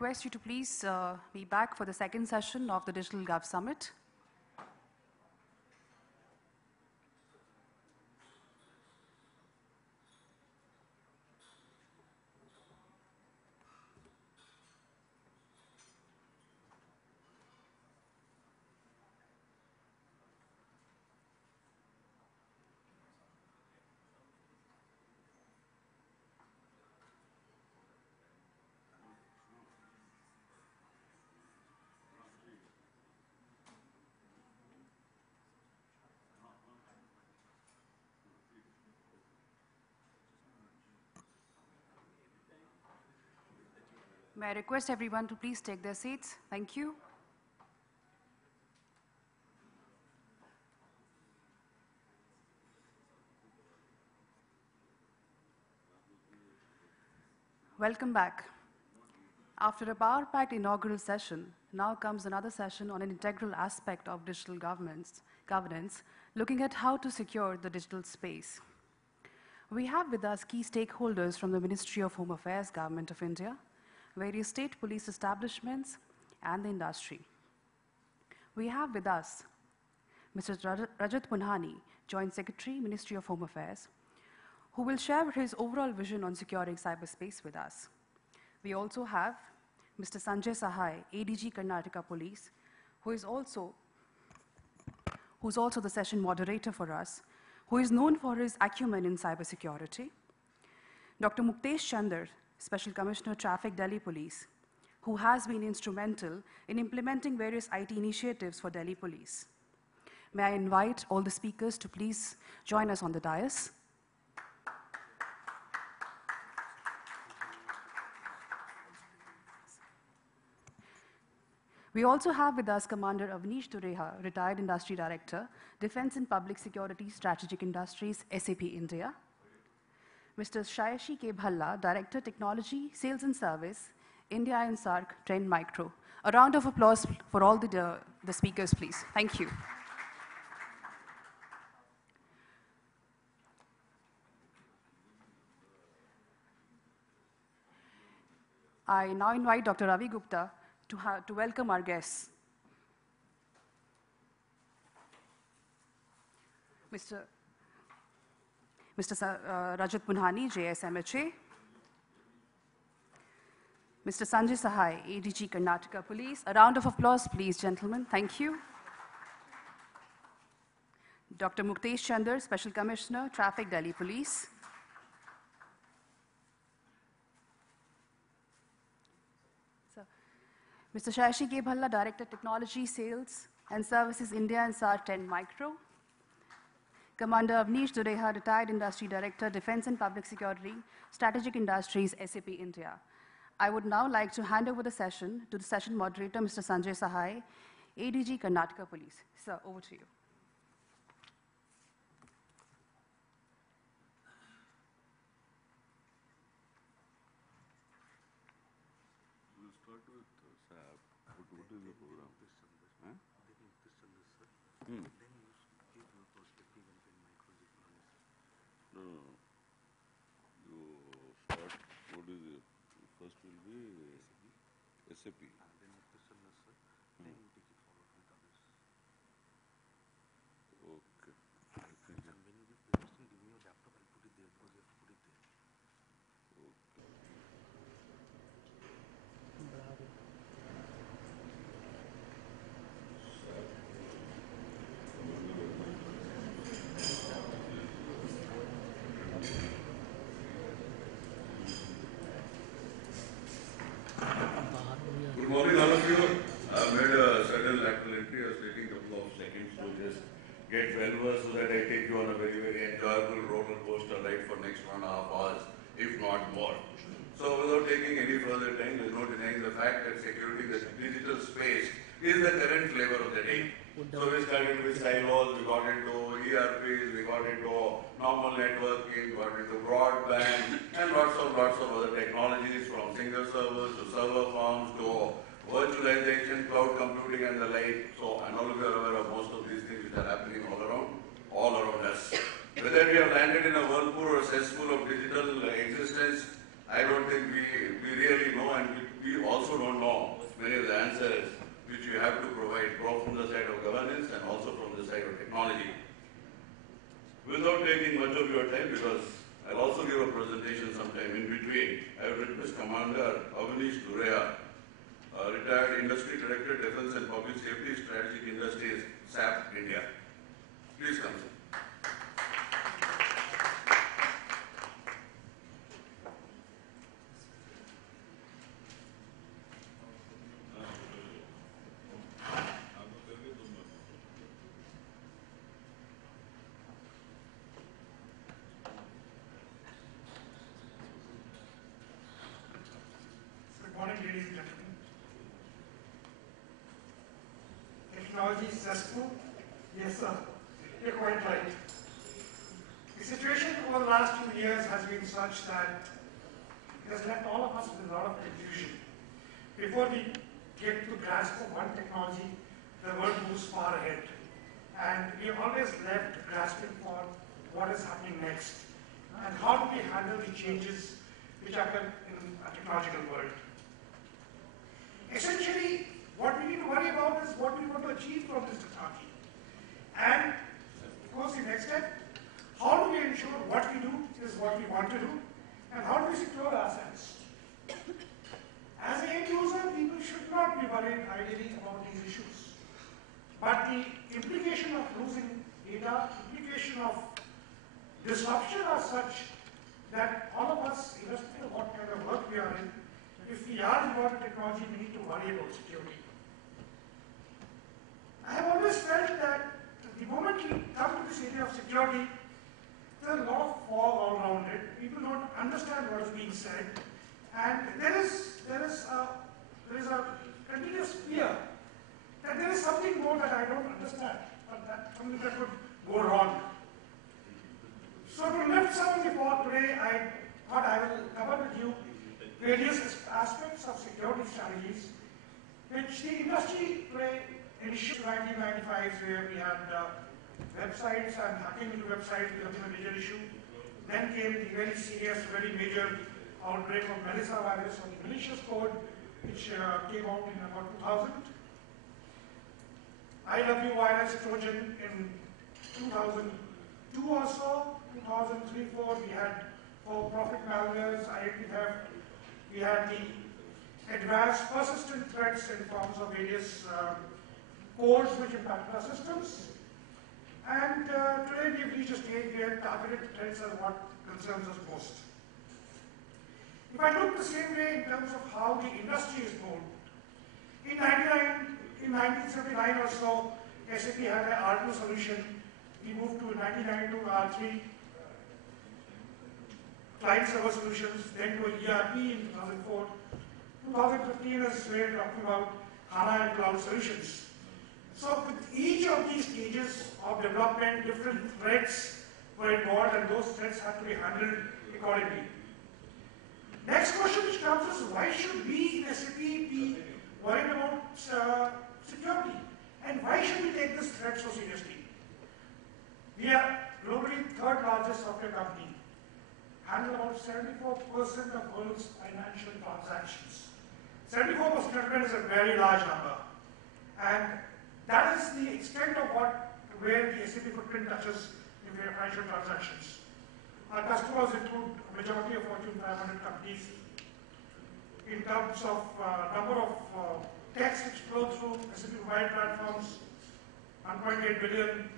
request you to please be back for the second session of the DigitalGov Summit. May I request everyone to please take their seats? Thank you. Welcome back. After a power-packed inaugural session, now comes another session on an integral aspect of digital governance, looking at how to secure the digital space. We have with us key stakeholders from the Ministry of Home Affairs, Government of India, various state police establishments, and the industry. We have with us Mr. Rajat Punhani, Joint Secretary, Ministry of Home Affairs, who will share his overall vision on securing cyberspace with us. We also have Mr. Sanjay Sahai, ADG Karnataka Police, who's also the session moderator for us, who is known for his acumen in cybersecurity. Dr. Muktesh Chandar, Special Commissioner, Traffic, Delhi Police, who has been instrumental in implementing various IT initiatives for Delhi Police. May I invite all the speakers to please join us on the dais. We also have with us Commander Avanish Dureha, Retired Industry Director, Defense and Public Security Strategic Industries, SAP India. Mr. Shayshi Bhalla, Director, Technology, Sales and Service, India and SAARC, Trend Micro. A round of applause for all the speakers, please. Thank you. I now invite Dr. Ravi Gupta to welcome our guests. Mr. Rajat Punhani, JSMHA. Mr. Sanjay Sahai, ADG Karnataka Police. A round of applause, please, gentlemen. Thank you. Dr. Muktesh Chandar, Special Commissioner, Traffic, Delhi Police. Mr. Shayshi Bhalla, Director, Technology, Sales and Services, India and SAARC, Trend Micro. Commander Avanish Dureha, Retired Industry Director, Defense and Public Security, Strategic Industries, SAP India. I would now like to hand over the session to the session moderator, Mr. Sanjay Sahai, ADG Karnataka Police. Sir, over to you. We'll start with SAP. What is the program? Huh? No. You start, what is it? First will be SAP. Then question is, sir. Then you take it forward with others. Okay. And when you give presentation, give me your laptop, I'll put it there because you have to put it there. Okay. Good morning, all of you. I've made a certain lateral entry. I was taking a couple of seconds to just get well versed so that I take you on a very, very enjoyable roller coaster ride for next 1.5 hours, if not more. So without taking any further time, there's no denying the fact that security, the digital space, is the current flavor of the day. So we started with silos, we got into ERPs, we got into normal networking, got into broadband, and lots of other technologies, from single servers to server farms to virtualization, cloud computing, and the like. So, and all of you are aware of most of these things which are happening all around us. Whether we have landed in a whirlpool or a cesspool of digital existence, I don't think we really know, and we also don't taking much of your time because I'll also give a presentation sometime in between. I would request Commander Avanish Dureha, retired Industry Director, Defense and Public Safety, Strategic Industries, SAP, India. Please come, sir. Good morning, ladies and gentlemen. Technology is stressful? Yes, sir. You're quite right. The situation over the last 2 years has been such that it has left all of us with a lot of confusion. Before we get to grasp of one technology, the world moves far ahead. And we are always left grasping for what is happening next and how do we handle the changes which happen in a technological world. Essentially, what we need to worry about is what we want to achieve from this technology. And, of course, the next step, how do we ensure what we do is what we want to do, and how do we secure ourselves? As an end user, people should not be worried ideally about these issues. But the implication of losing data, implication of disruption are such that all of us, irrespective of what kind of work we are in, if we are involved in technology, we need to worry about security. I have always felt that the moment we come to this area of security, there is a lot of fog all around it. People don't understand what is being said, and there is a continuous fear that there is something more that I don't understand, or that something that could go wrong. So to lift some of the fog today, I thought I will cover with you various aspects of security strategies, which the industry today initiated in 1995, where we had websites and hacking into websites becoming a major issue. Then came the very serious, very major outbreak of Melissa virus or the malicious code, which came out in about 2000. IW virus Trojan in 2002 or so, 2003-04, we had for-profit malwares, identity theft. We had the advanced persistent threats in forms of various codes which impacted our systems. And today we've reached a stage where targeted threats are what concerns us most. If I look the same way in terms of how the industry is moved, in 1979 or so, SAP had an R2 solution. We moved to 1992 R3 client-server solutions, then to ERP in 2004. 2015 is where we're talking about HANA and cloud solutions. So with each of these stages of development, different threats were involved, and those threats had to be handled accordingly. Next question which comes is, why should we in SAP be worried about security? And why should we take this threat so seriously? We are globally third largest software company, handle about 74% of world's financial transactions. 74% is a very large number. And that is the extent of where the SAP footprint touches in their financial transactions. Our customers include a majority of Fortune 500 companies. In terms of number of texts which flow through SAP mobile platforms, 1.8 billion.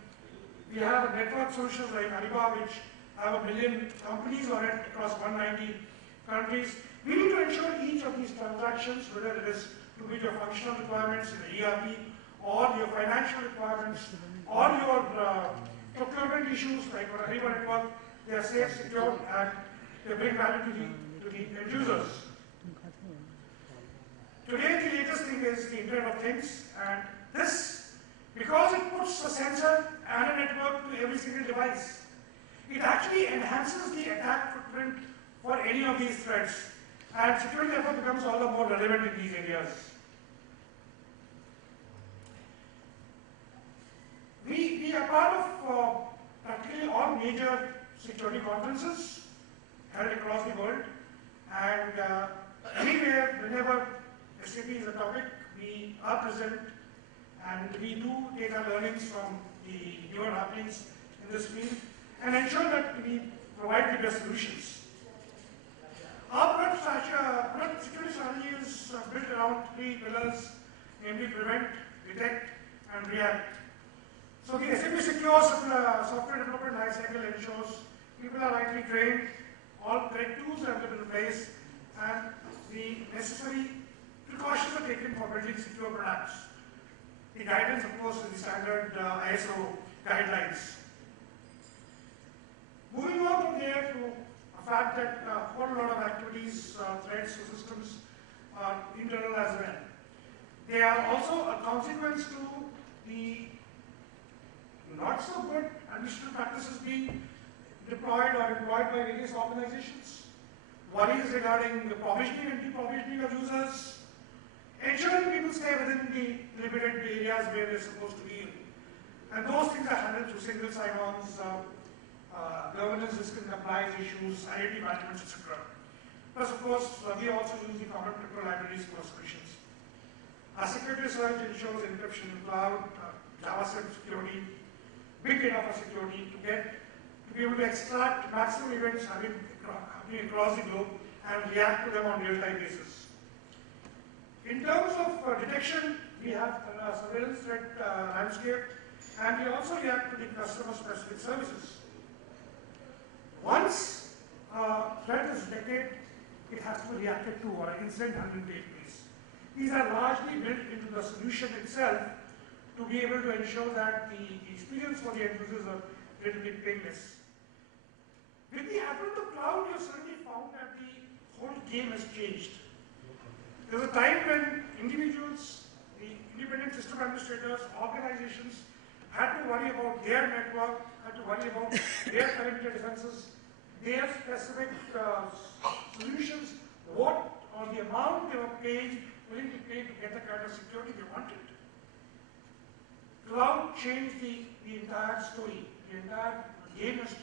We have network solutions like Alibaba, which have 1 million companies on it across 190 countries. We need to ensure each of these transactions, whether it is to meet your functional requirements in the ERP, or your financial requirements, or your procurement issues like for Alibaba network, they are safe, secure, and they bring value to the end users. Today, the latest thing is the Internet of Things, and this, because it puts a sensor and a network to every single device, it actually enhances the attack footprint for any of these threats, and security therefore becomes all the more relevant in these areas. We are part of practically all major security conferences held across the world, and anywhere, whenever SAP is a topic, we are present, and we do take our learnings from the newer happenings in this field. and ensure that we provide the best solutions. Our product security strategy is built around 3 pillars, namely prevent, detect, and react. So the SAP Secure software development lifecycle ensures people are rightly trained, all correct tools are put in place, and the necessary precautions are taken for building secure products. The guidance, of course, is the standard ISO guidelines. Moving on from there to the fact that quite a lot of activities, threats to systems are internal as well. They are also a consequence to the not so good administrative practices being deployed or employed by various organizations, worries regarding the provisioning and deprovisioning of users, ensuring people stay within the limited areas where they're supposed to be in. And those things are handled through single sign-ons, governance, risk and compliance issues, identity management, etc. Plus, of course, we also use the common crypto libraries for solutions. Our security research ensures encryption in cloud, JavaScript security, big data for security to be able to extract maximum events happening across the globe and react to them on real-time basis. In terms of detection, we have a surveillance threat landscape, and we also react to the customer-specific services. Once a threat is detected, it has to be reacted to, or an incident handling takes place. These are largely built into the solution itself to be able to ensure that the experience for the end users are relatively painless. With the advent of cloud, you have certainly found that the whole game has changed. There was a time when individuals, the independent system administrators, organizations had to worry about their network, had to worry about their perimeter defenses, their specific solutions, what or the amount they were willing to pay to get the kind of security they wanted. Cloud changed the entire story. The entire game has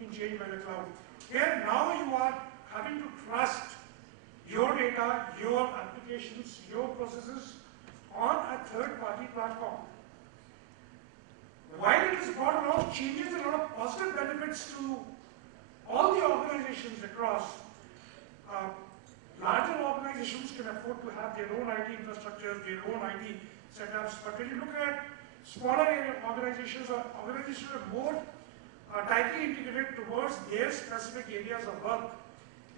been changed by the cloud. Here now you are having to trust your data, your applications, your processes on a third-party platform. While it has brought a lot of changes and a lot of positive benefits to all the organizations across, larger organizations can afford to have their own IT infrastructures, their own IT setups, but when you look at smaller organizations or organizations are more tightly integrated towards their specific areas of work,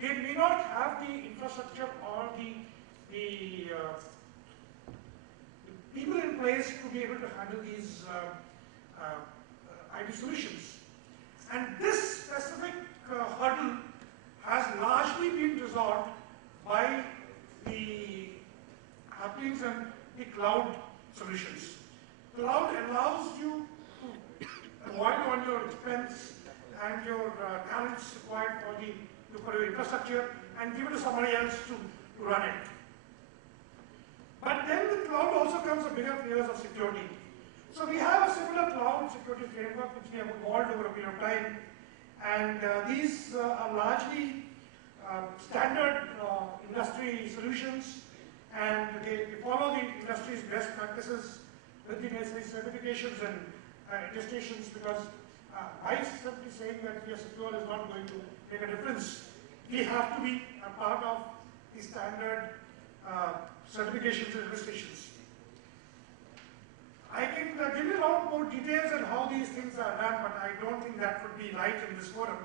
they may not have the infrastructure or the people in place to be able to handle these IT solutions. And this specific hurdle has largely been resolved by the happenings and the cloud solutions. Cloud allows you to avoid on your expense and your talents required for your infrastructure and give it to somebody else to run it. But then the cloud also comes with bigger layers of security. So we have a similar cloud security framework which we have evolved over a period of time, and these are largely standard industry solutions, and they follow the industry's best practices with the necessary certifications and attestations, because by simply saying that we are secure is not going to make a difference. We have to be a part of the standard certifications and attestations. I can give you a lot more details on how these things are done, but I don't think that would be right in this forum.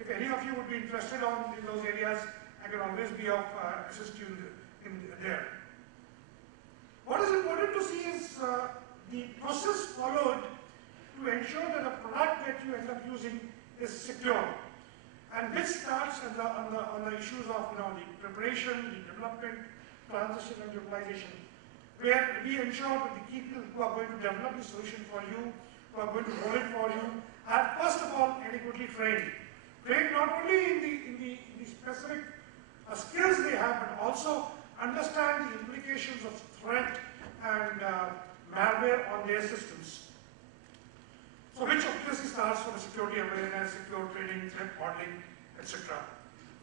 If any of you would be interested in those areas, I can always be of assist you in there. What is important to see is the process followed to ensure that the product that you end up using is secure. And this starts on the issues of the preparation, the development, transition and utilization, where we ensure that the people who are going to develop the solution for you, who are going to roll it for you, are first of all adequately trained. Trained not only in the specific skills they have, but also understand the implications of threat and malware on their systems. So which obviously starts from security awareness, secure training, threat modeling, etc.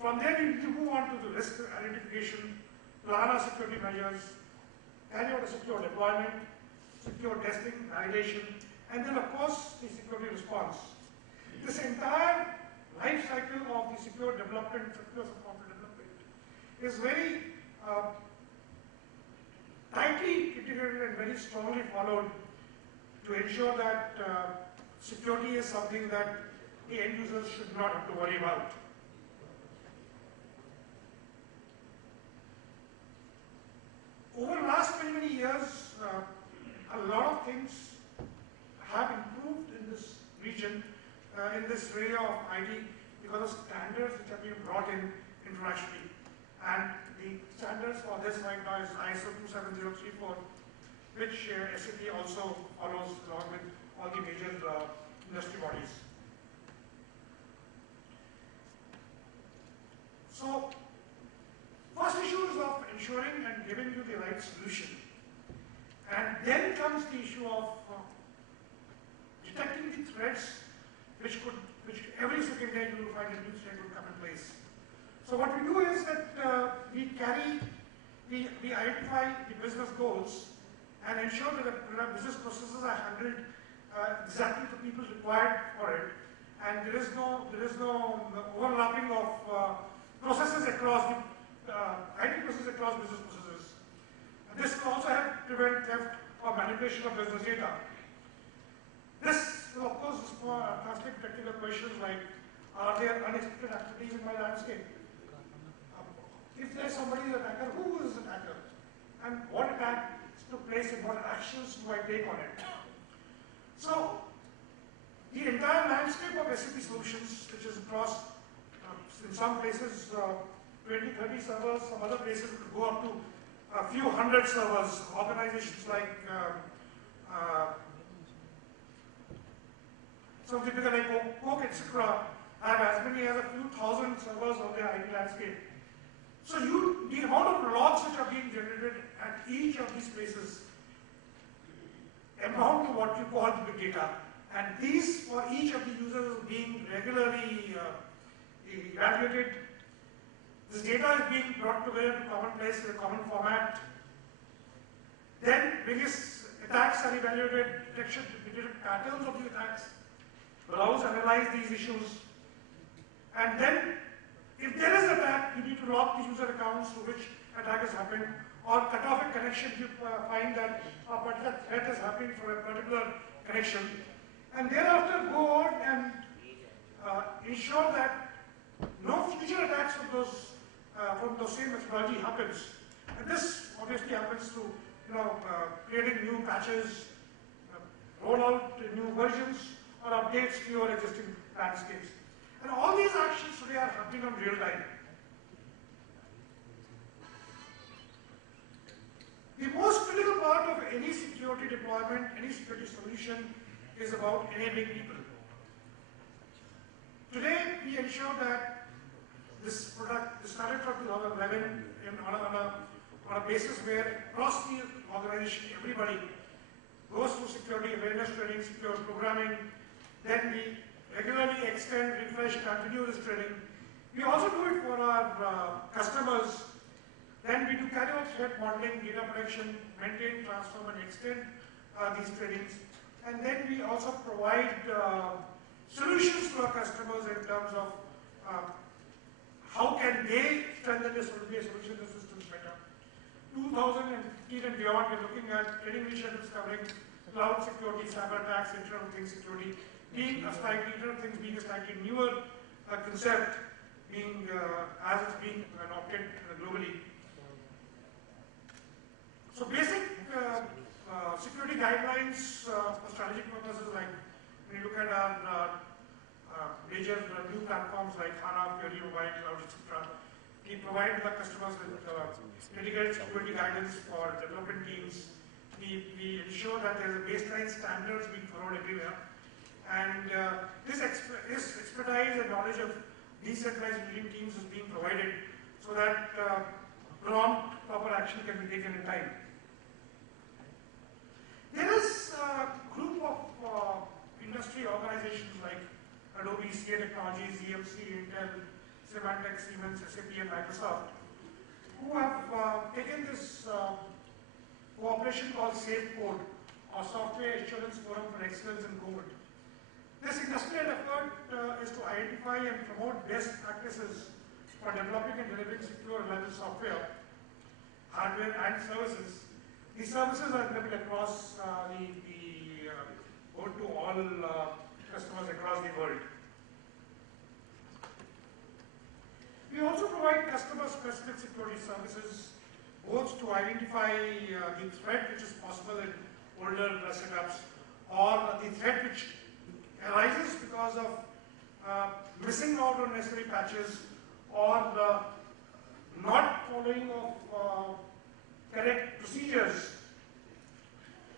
From there we move on to the risk identification, plan our security measures, carry out a secure deployment, secure testing, validation, and then of course the security response. this entire life cycle of the secure development, secure software development is very tightly integrated and very strongly followed to ensure that security is something that the end users should not have to worry about. Over the last many years, a lot of things have improved in this region, in this area of IT, because of standards which have been brought in internationally. And the standards for this right now is ISO 27034, which SAP also follows along with all the major industry bodies. So, first issue is of ensuring and giving you the right solution. And then comes the issue of detecting the threats which every second day you will find a new threat will come in place. So what we do is that we identify the business goals and ensure that the business processes are handled exactly the people required for it, and there is no overlapping of processes across the IT processes across business processes. And this will also help prevent theft or manipulation of business data. This will of course translate technical questions like, are there unexpected activities in my landscape? If there is somebody who is an attacker, who is an attacker? And what attack took place and what actions do I take on it? So, the entire landscape of SAP solutions, which is across, in some places, 20, 30 servers, some other places could go up to a few hundred servers. Organizations like some typical like Coke, etc., have as many as a few thousand servers on their IT landscape. So the amount of logs which are being generated at each of these places amount to what you call the big data. And these, for each of the users, being regularly evaluated. This data is being brought together to a common place in a common format. Then various attacks are evaluated, detection, patterns of the attacks, browse, analyze these issues. And then, if there is an attack, you need to log the user accounts to which attack has happened, or cut off a connection if you find that a particular threat is happening from a particular connection. And thereafter go on and ensure that no future attacks from those same methodology happens. And this obviously happens through creating new patches, roll out new versions or updates to your existing landscapes. And all these actions today are happening on real time. The most critical part of any security deployment, any security solution is about enabling people. Today, we ensure that this product started from 2011 on a basis where across the organization, everybody goes through security awareness training, secure programming. Then we regularly extend, refresh, continue this training. We also do it for our customers. Then we do carry out threat modeling, data protection, maintain, transform, and extend these trainings. And then we also provide solutions to our customers in terms of how can they strengthen their solution systems better. 2015 and beyond, we're looking at training initiatives covering cloud security, cyber attacks, Internet of Things security, being a slightly, Internet of Things being a slightly newer concept, being as it's being adopted globally. So basic security guidelines for strategic purposes, like when you look at our major new platforms like HANA, Fury, Mobile, Cloud, etc., we provide the customers with dedicated security guidance for development teams. We ensure that there is a baseline standards being followed everywhere. And this expertise and knowledge of decentralized engineering teams is being provided so that prompt, proper action can be taken in time. There is a group of industry organizations like Adobe, CA Technologies, EMC, Intel, Symantec, Siemens, SAP, and Microsoft, who have taken this cooperation called Safe Code, or Software Assurance Forum for Excellence in Code. This industrial effort is to identify and promote best practices for developing and delivering secure reliable software, hardware and services. These services are available across board to all customers across the world. We also provide customer-specific security services, both to identify the threat which is possible in older setups, or the threat which arises because of missing out on necessary patches or not following of correct procedures.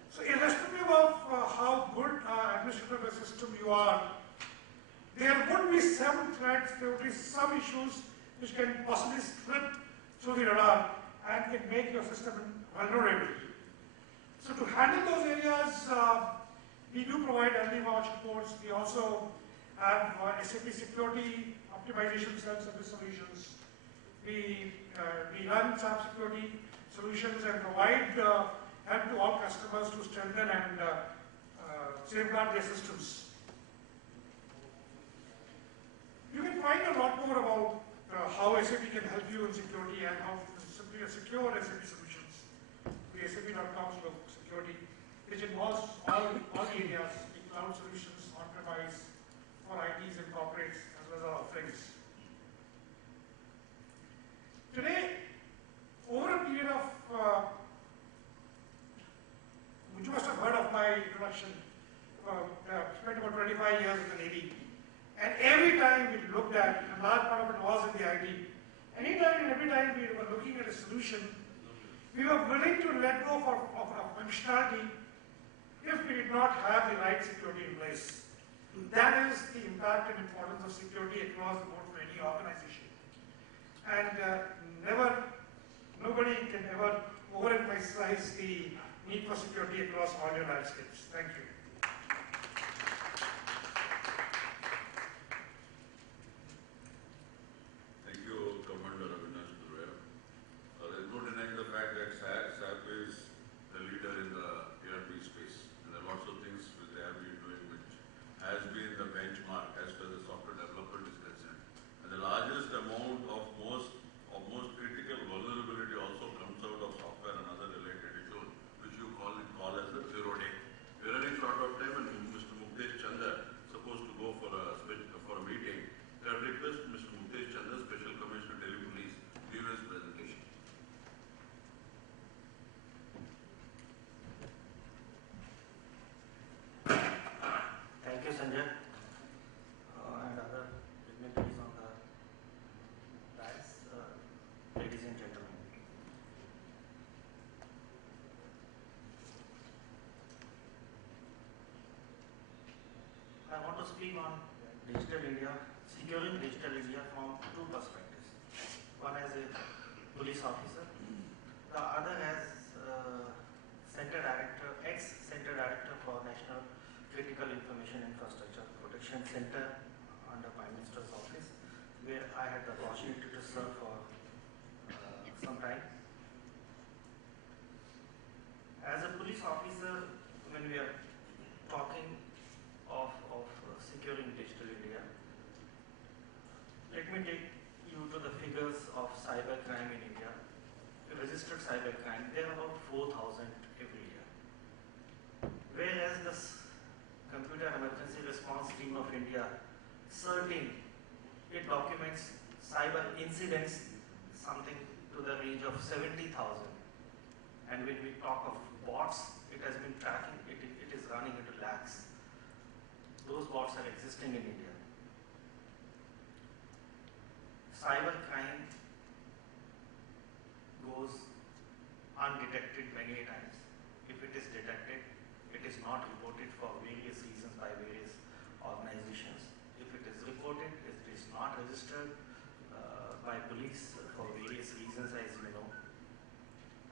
So irrespective of how good administrative system you are, there would be some threats, there would be some issues which can possibly slip through the radar and can make your system vulnerable. So to handle those areas, we do provide early watch reports. We also have SAP security optimization self-service solutions. We run SAP security solutions and provide help to all customers to strengthen and safeguard their systems. You can find a lot more about how SAP can help you in security and how simply a secure SAP solutions. The SAP.com security, which involves all the areas, the cloud solutions, on-premise, for ITs and corporates, as well as our offerings. Today, over a period of, which you must have heard of my introduction, spent about 25 years in the Navy. And every time we looked at, a large part of it was in the IT, anytime and every time we were looking at a solution, we were willing to let go of a functionality if we did not have the right security in place. That is the impact and importance of security across the board for any organization. And nobody can ever overemphasize the need for security across all your landscapes. Thank you. Thank you, Commander Avanish Dureha. There's no denying the fact that SAP is the leader in the ERP space. And there are lots of things which they have been doing which has been the benchmark as far as the software development is concerned. And the largest amount of most critical vulnerability also comes out of software and other related issues, which you call as the 0 day. We're running short of time, and Mr. Muktesh Chandra supposed to go for a meeting. I request Mr. Muktesh Chandra, Special Commissioner, Delhi Police, give his presentation. Thank you, Sanjay, and other dignitaries on the dais, ladies and gentlemen. I want to speak on digital India, securing digital India from two perspectives. One as a police officer, the other as ex-Center Director for National Critical Information Infrastructure Protection Center under Prime Minister's office, where I had the opportunity to serve for some time. As a police officer, when we are talking of securing digital India, let me take you to the figures of cybercrime in India. Registered cybercrime, there are about 4,000 every year. Whereas the Computer Emergency Response Team of India, CERT-in, it documents cyber incidents something to the range of 70,000. And when we talk of bots, it has been tracking, it is running into lakhs. Those bots are existing in India. Cybercrime goes undetected many times. If it is detected, it is not reported for various reasons by various organizations. If it is reported, it is not registered by police for various reasons, as you know.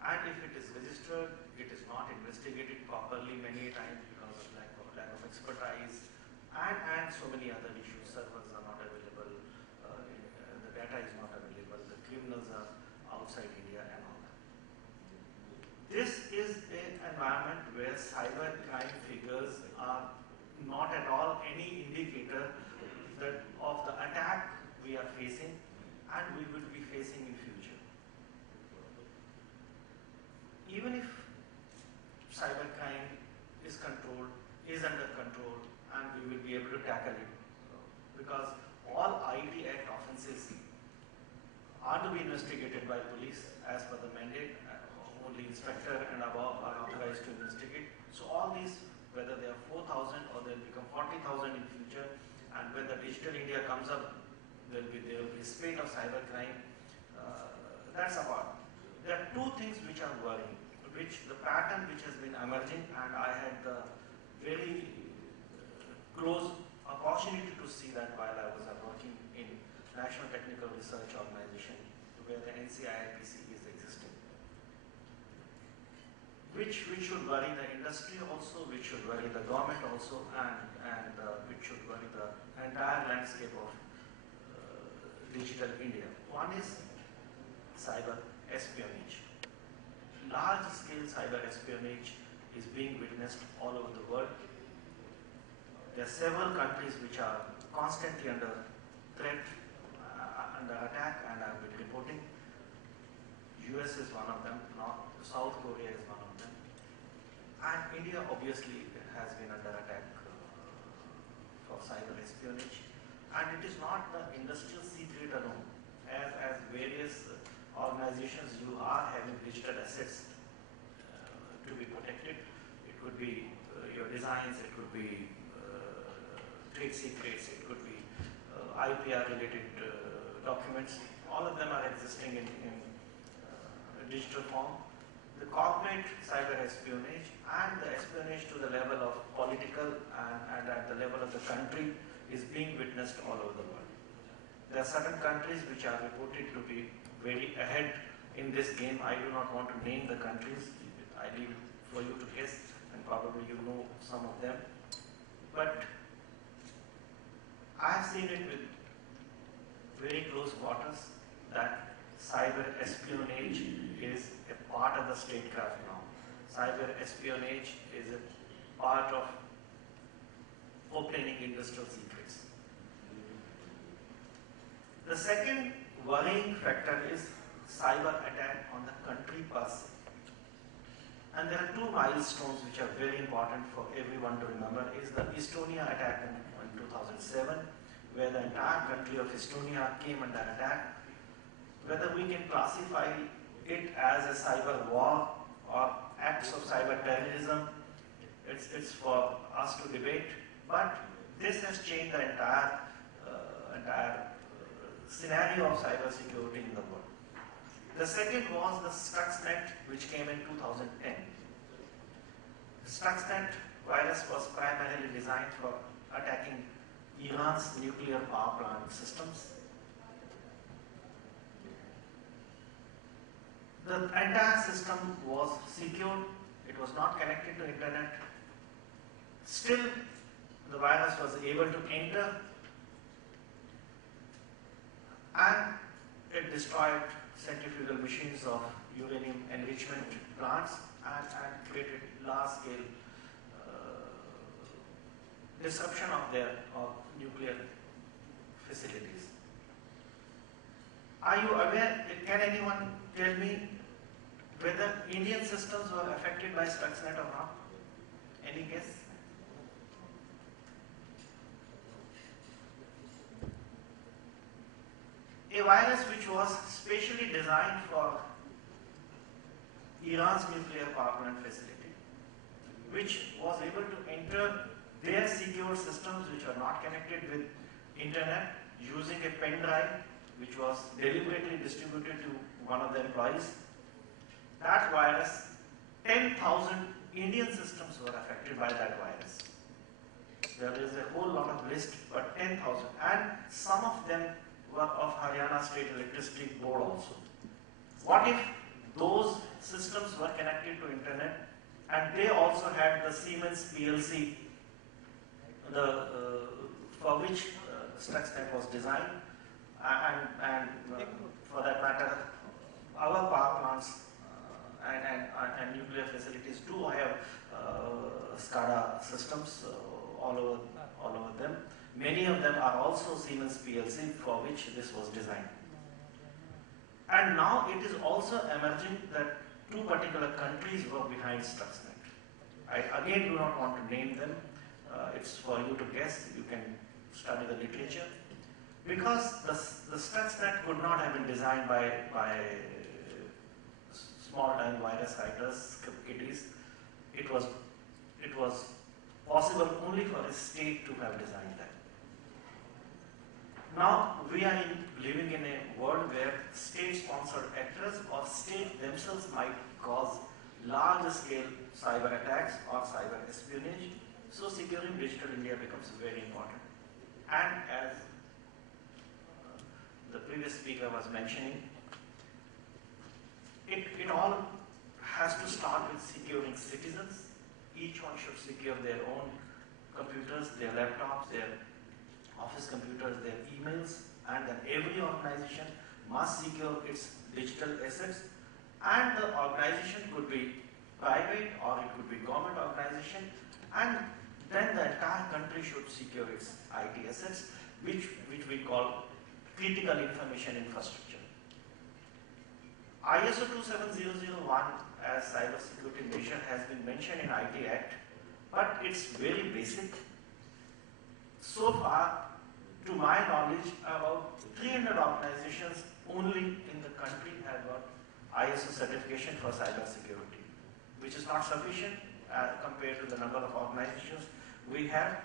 And if it is registered, it is not investigated properly many times because of lack of expertise and so many other issues. Servers are not available, the data is not available, the criminals are outside India and all that. This is an environment where cybercrime figures are not at all any indicator that of the attack we are facing and we will be facing in future. Even if cybercrime is controlled, is under control, and we will be able to tackle it, because all IT Act offences are to be investigated by police as per the mandate. Only inspector and above are authorized to investigate. So all these, whether they are 4,000 or they will become 40,000 in future, and when the Digital India comes up, there will be a spate of cybercrime. That's apart. There are two things which are worrying, which the pattern which has been emerging, and I had the very close opportunity to see that while I was working in National Technical Research Organization, where the NCIIPC is existing. Which should worry the industry also, which should worry the government also, and which should worry the entire landscape of digital India. One is cyber espionage. Large-scale cyber espionage is being witnessed all over the world. There are several countries which are constantly under threat, under attack, and I've been reporting. US is one of them, South Korea is one of them. And India obviously has been under attack for cyber espionage. And it is not the industrial secret alone. As various organizations, you are having digital assets to be protected. It could be your designs, it could be trade secrets, it could be IPR related documents. All of them are existing in digital form. The corporate cyber espionage and the espionage to the level of political and at the level of the country is being witnessed all over the world. There are certain countries which are reported to be very ahead in this game. I do not want to name the countries. I leave it for you to guess, and probably you know some of them. But I have seen it with very close quarters that cyber espionage is a part of the statecraft now. Cyber espionage is a part of obtaining industrial secrets. The second worrying factor is cyber attack on the country per se. And there are two milestones which are very important for everyone to remember. Is the Estonia attack in 2007, where the entire country of Estonia came under attack. Whether we can classify it as a cyber war or acts of cyber terrorism, it's for us to debate. But this has changed the entire scenario of cyber security in the world. The second was the Stuxnet, which came in 2010. Stuxnet virus was primarily designed for attacking Iran's nuclear power plant systems. The entire system was secured. It was not connected to internet. Still, the virus was able to enter, and it destroyed centrifugal machines of uranium enrichment plants and created large-scale disruption of their nuclear facilities. Are you aware, can anyone tell me whether Indian systems were affected by Stuxnet or not? Any guess? A virus which was specially designed for Iran's nuclear power plant facility, which was able to enter their secure systems which are not connected with internet using a pen drive which was deliberately distributed to one of the employees. That virus, 10,000 Indian systems were affected by that virus. There is a whole lot of list, but 10,000, and some of them were of Haryana State Electricity Board also. What if those systems were connected to internet and they also had the Siemens PLC, for which Stuxnet was designed, and for that matter, our power plants and nuclear facilities do have SCADA systems all over them. Many of them are also Siemens PLC, for which this was designed. And now it is also emerging that two particular countries were behind Stuxnet. I again do not want to name them. It's for you to guess. You can study the literature. Because the Stuxnet could not have been designed by small-time virus writers, script kiddies. It was possible only for a state to have designed that. Now we are living in a world where state-sponsored actors or state themselves might cause large-scale cyber attacks or cyber espionage. So securing digital India becomes very important. And as the previous speaker was mentioning, it all has to start with securing citizens. Each one should secure their own computers, their laptops, their office computers, their emails, and then every organization must secure its digital assets. And the organization could be private or it could be government organization, and then the entire country should secure its IT assets, which we call critical information infrastructure. ISO 27001 as cybersecurity measure has been mentioned in IT Act, but it's very basic. So far, to my knowledge, about 300 organizations only in the country have got ISO certification for cybersecurity, which is not sufficient compared to the number of organizations we have.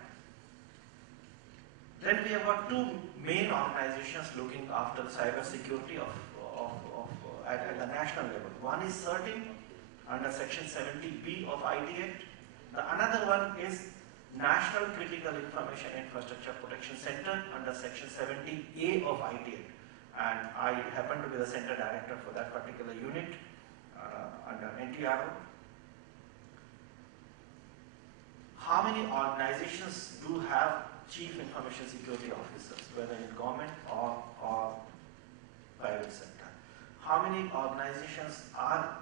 Then we have got two main organizations looking after cybersecurity at the national level. One is CERTIN under Section 70B of IT Act. The another one is National Critical Information Infrastructure Protection Center under Section 70A of IT Act. And I happen to be the center director for that particular unit under NTRO. How many organizations do have chief information security officers, whether in government or private sector? How many organizations are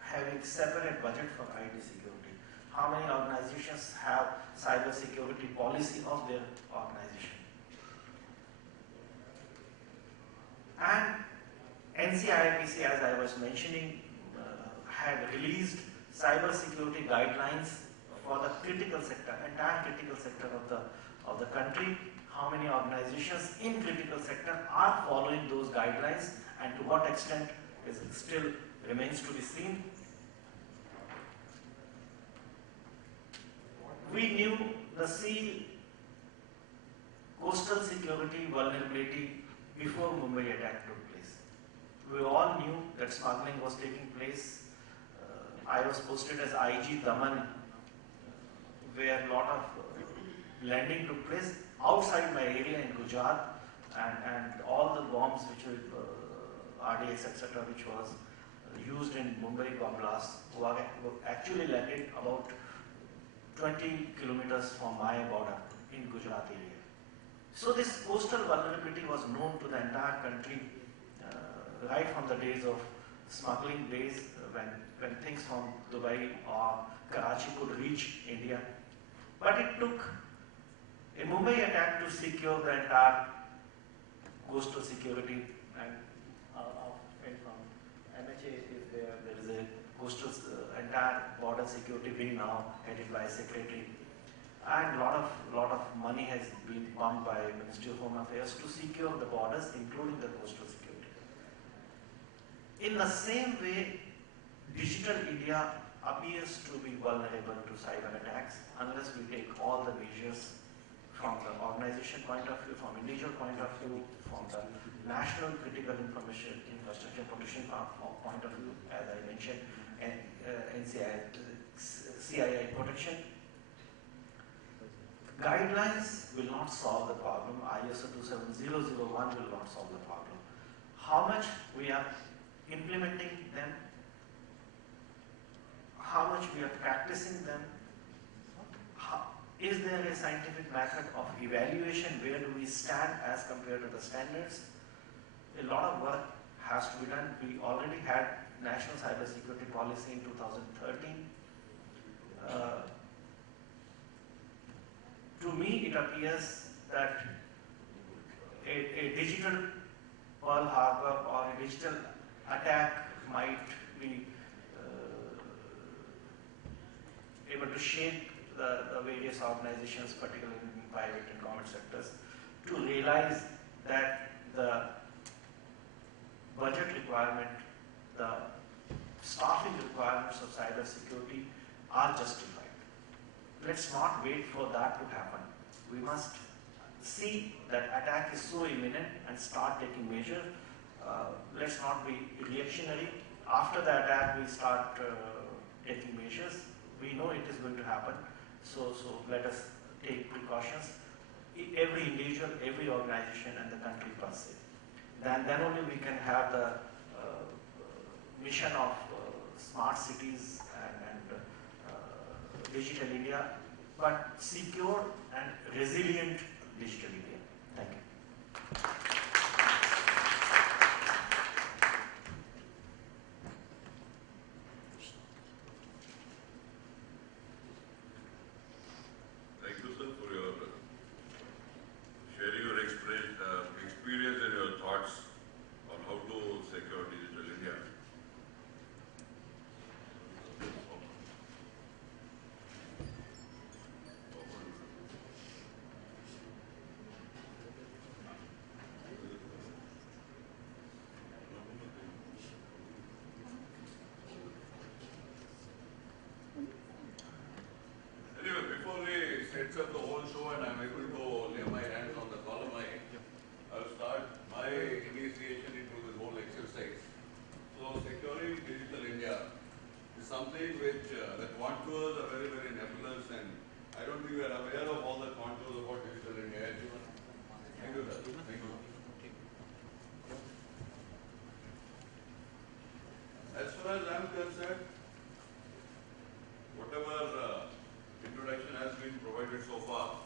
having separate budget for IT security? How many organizations have cyber security policy of their organization? And NCIPC, as I was mentioning, had released cyber security guidelines for the critical sector, entire critical sector of the country. How many organizations in critical sector are following those guidelines, and to what extent is it still remains to be seen. We knew the sea coastal security vulnerability before Mumbai attack took place. We all knew that smuggling was taking place. I was posted as IG Daman, where a lot of landing took place outside my area in Gujarat, and all the bombs which were RDX, etc., which was used in Mumbai bomb blast, were actually landed about 20 kilometers from my border in Gujarat area. So this coastal vulnerability was known to the entire country right from the days of smuggling days, when things from Dubai or Karachi could reach India. But it took a Mumbai attack to secure the entire coastal security, and from MHA is there. There is a coastal entire border security wing now headed by a secretary, and lot of money has been pumped by Ministry of Home Affairs to secure the borders, including the coastal security. In the same way, digital India appears to be vulnerable to cyber attacks unless we take all the measures from the organization point of view, from individual point of view, from the national critical information infrastructure protection point of view, as I mentioned, and CII protection. Guidelines will not solve the problem. ISO 27001 will not solve the problem. How much we are implementing them, how much we are practicing them, is there a scientific method of evaluation? Where do we stand as compared to the standards? A lot of work has to be done. We already had National Cybersecurity Policy in 2013. To me, it appears that a digital Pearl Harbor or a digital attack might be able to shape the various organizations, particularly in private and government sectors, to realize that the budget requirement, the staffing requirements of cyber security are justified. Let's not wait for that to happen. We must see that attack is so imminent and start taking measures. Let's not be reactionary. After the attack, we start taking measures. We know it is going to happen, so let us take precautions. Every individual, every organization, and the country per se. Then only we can have the mission of smart cities and digital India, but secure and resilient digital India. Thank you. Thank you, sir, for your sharing your experience and your thoughts on how to secure digital India. Anyway, before we set up the whole show and I'm able to lay my hands on the column, I'll start my initiation into this whole exercise. So, securing digital India is something which the contours are very, very nebulous, and I don't think we are aware of all the contours about digital India. Thank you, sir. Thank you. As far as I'm concerned, whatever introduction has been provided so far,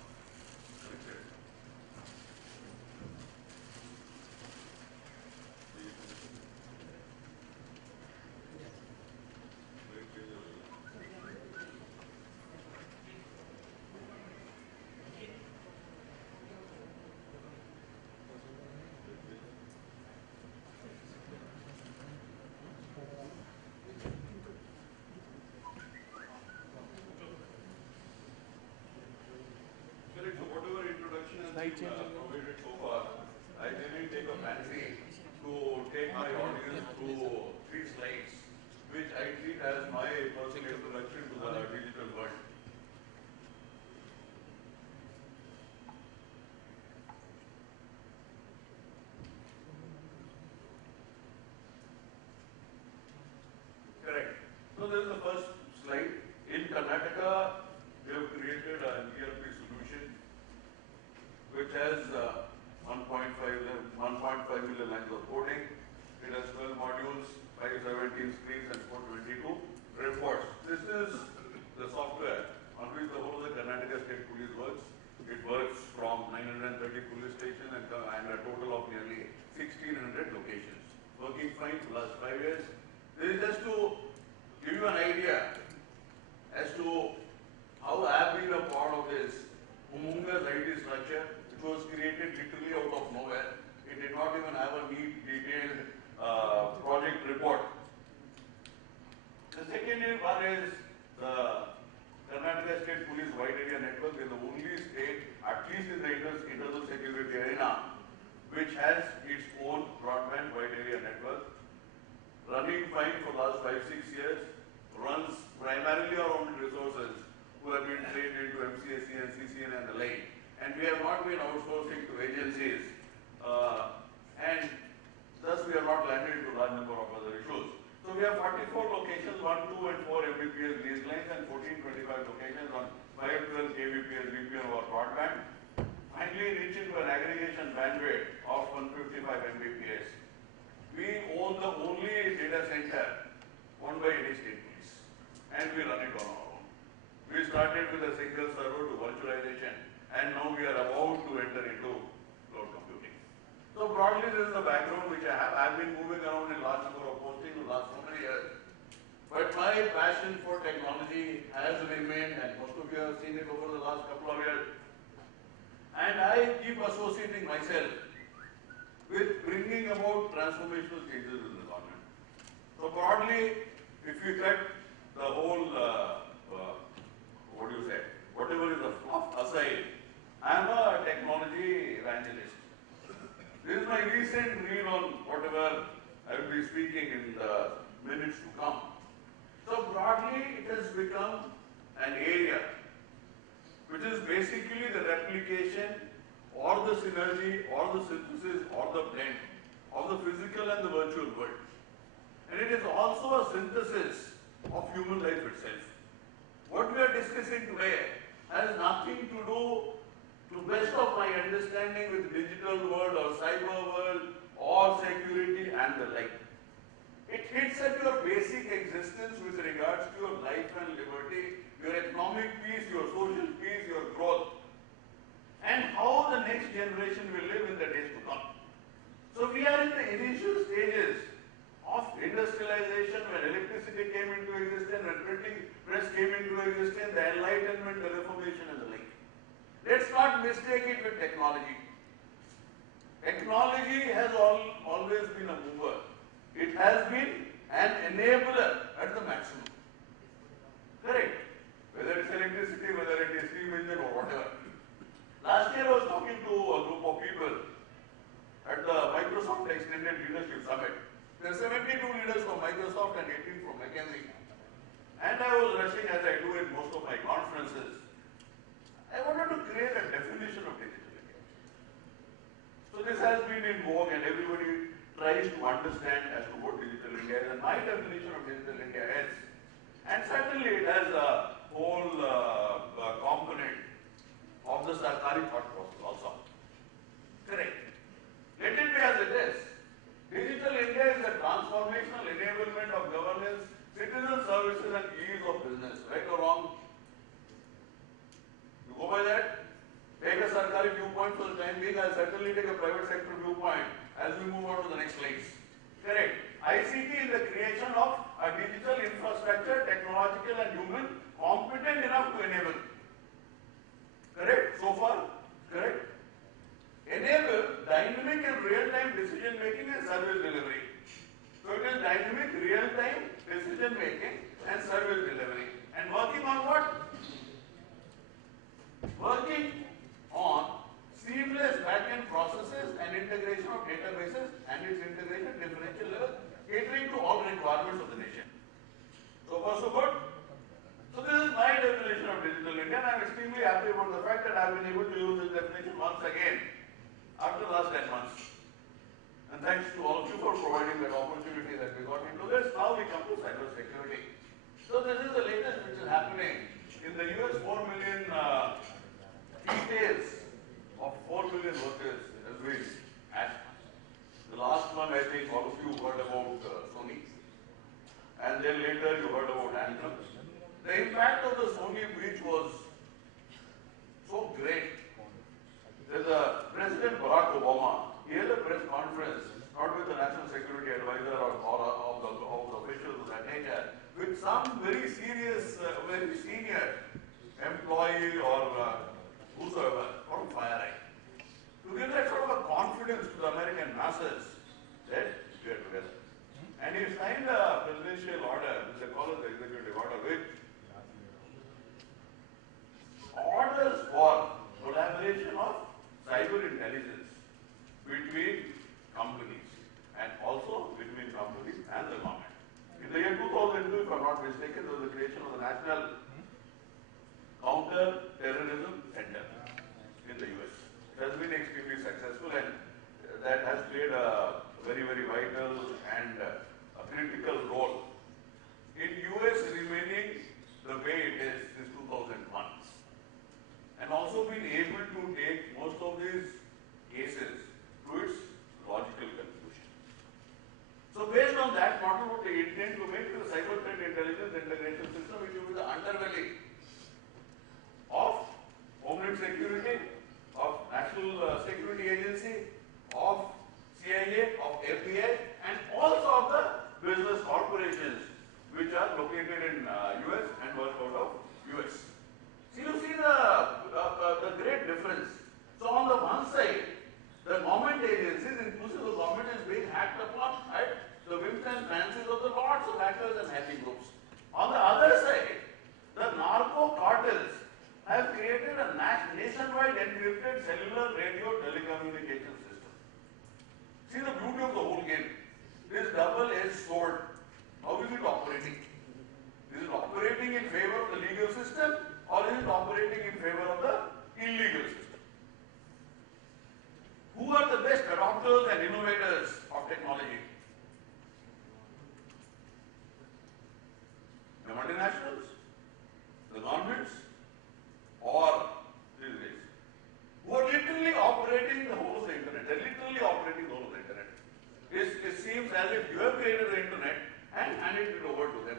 correct. So whatever introduction has been provided so far, I didn't take a fancy to take my audience through 3 slides, which I treat as my personal introduction to the digital world. Correct. So this is the first slide. In Karnataka, we have created an ERP solution which has 1.5 million lines of coding. It has 12 modules, 517 screens, and 422 reports. This is the software on which the whole of the Karnataka State Police works. It works from 930 police stations and a total of nearly 1,600 locations. Working fine for the last 5 years. This is just to give you an idea as to how I have been a part of this humongous IT structure, which was created literally out of nowhere. It did not even have a neat, detailed project report. The second one is the Karnataka State Police Wide Area Network. We are the only state, at least in the internal security arena, which has its own broadband wide area network. Running fine for the last 5-6 years, runs primarily our own resources who have been trained into MCSC and CCN and the like. And we have not been outsourcing to agencies. And thus we have not landed into a large number of other issues. So we have 44 locations, 1, 2 and 4 Mbps lease lines and 1425 locations on 512 kbps VPN of our broadband. Finally reaching to an aggregation bandwidth of 155 Mbps. We own the only data center owned by any state police, and we run it on our own. We started with a single server to virtualization, and now we are about to enter into cloud computing. So broadly, this is the background which I have. I've been moving around in large number of postings in the last so many years. But my passion for technology has remained, and most of you have seen it over the last couple of years. And I keep associating myself with bringing about transformational changes in the government. So broadly, if you cut the whole, what do you say, whatever is the fluff aside, I am a technology evangelist. This is my recent read on whatever I will be speaking in the minutes to come. So broadly, it has become an area which is basically the replication or the synergy or the synthesis or the blend of the physical and the virtual world. And it is also a synthesis of human life itself. What we are discussing today has nothing to do, to best of my understanding, with digital world or cyber world or security and the like. It hits at your basic existence with regards to your life and liberty, your economic peace, your social peace, your growth, and how the next generation will live in the days to come. So we are in the initial stages of industrialization, when electricity came into existence, when printing press came into existence, the Enlightenment, the Reformation and the like. Let's not mistake it with technology. Technology has always been a mover. It has been an enabler at the maximum. Correct? Whether it's electricity, whether it is steam engine or whatever. Last year I was talking to a group of people at the Microsoft Extended Leadership Summit. There are 72 leaders from Microsoft and 18 from McKinsey. And I was rushing, as I do in most of my conferences. I wanted to create a definition of digital India. So this has been in vogue and everybody tries to understand as to what digital India is. And my definition of digital India is, and certainly it has a whole component of the Sarkari thought process also. Correct. Let it be as it is. Digital India is a transformational enablement of governance, citizen services and ease of business. Right or wrong? You go by that? Take a Sarkari viewpoint for the time being. I'll certainly take a private sector viewpoint as we move on to the next slides. Correct. ICT is the creation of a digital infrastructure, technological and human, competent enough to enable. Correct? So far? Correct? Enable dynamic and real-time decision making and service delivery. So it is dynamic, real-time decision making and service delivery. And working on what? Working on seamless back-end processes and integration of databases and its integration at differential level, catering to all requirements of the nation. So far so good? So this is my definition of digital India, and I'm extremely happy about the fact that I've been able to use this definition once again after the last 10 months. And thanks to all of you for providing that opportunity that we got into this. Now we come to cyber security. So this is the latest which is happening. In the US, 4 million details of 4 million workers has been hacked. The last one, I think all of you heard about Sony. And then later you heard about Anthem. The impact of the Sony breach was so great that President Barack Obama, he held a press conference, not with the National Security Advisor or of the officials of that nature, with some very serious, very senior employee or whosoever from FireEye, to give that sort of a confidence to the American masses that we are together. And he signed a presidential order, which they call it the executive order, which orders for collaboration of cyber intelligence between companies and also between companies and the government. In the year 2002, if I'm not mistaken, there was the creation of the National Counter-Terrorism Center in the US. It has been extremely successful, and that has played a very, very vital and a critical role in US remaining the way it is since 2001. And also been able to take most of these cases to its logical conclusion. So based on that model, what they intend to make is a cyber threat intelligence integration system, which will be the underbelly of Homeland Security, of National Security Agency, of CIA, of FBI, and also of the business corporations which are located in operating in favor of the legal system or is it operating in favor of the illegal system? Who are the best adopters and innovators of technology? The multinationals, the governments, or the states? Who are literally operating the whole of the internet? They're literally operating the whole of the internet. It seems as if you have created the internet and handed it over to them.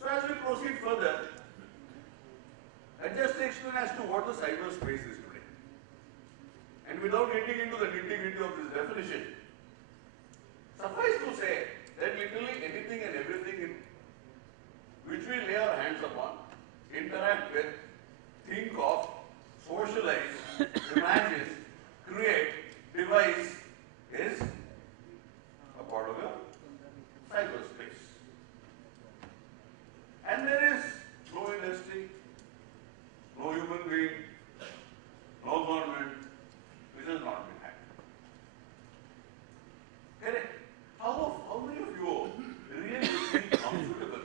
So as we proceed further, I'd just explain as to what the cyberspace is today. And without getting into the nitty-gritty of this definition, suffice to say that literally anything and everything in which we lay our hands upon, interact with, think of, socialize, imagine, create, devise is a part of a cyberspace. And there is no industry, no human being, no government which has not been hacked. Correct? How many of you really feel comfortable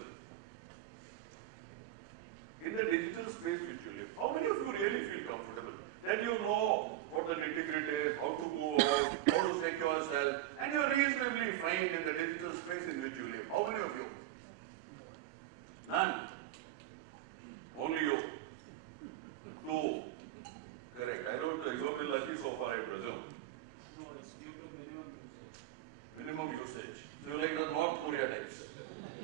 in the digital space which you live? How many of you really feel comfortable that you know what the nitty-gritty is, how to go out, how to secure yourself, and you're reasonably fine in the digital space in which you live? How many of you? None. Only you. Two. Correct. I don't know. You have been lucky so far, I presume. No, it's due to minimum usage. Minimum usage. So you're like the North Korea types.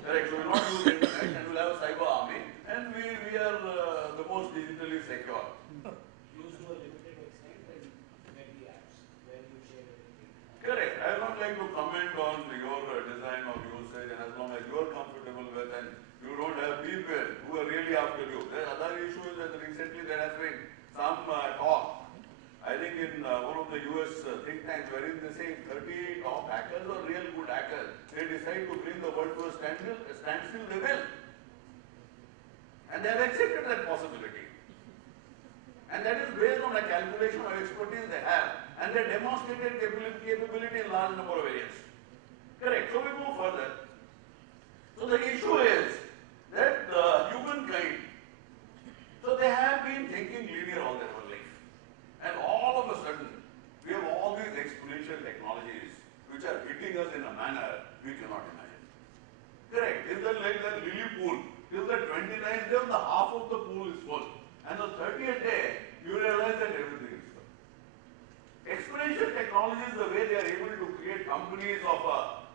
Correct. So we'll not use internet and we'll have a cyber army and we are the most digitally secure. Use to a limited extent and get the apps where you share everything. Correct. I would not like to comment on your design of usage, and as long as you are comfortable with and you don't have people who are really after you. The other issue is that recently there has been some talk, I think in one of the US think tanks, wherein they say 30 top hackers or real good hackers, they decide to bring the world to a standstill, they will. And they have accepted that possibility. And that is based on a calculation of expertise they have. And they demonstrated capability in large number of areas. Correct. So we move further. So the issue is that humankind, so they have been thinking linear all their whole life. And all of a sudden, we have all these exponential technologies which are hitting us in a manner we cannot imagine. Correct. Is that like the lily pool? Till the 29th day, the half of the pool is full. And the 30th day, you realize that everything is full. Exponential technology is the way they are able to create companies of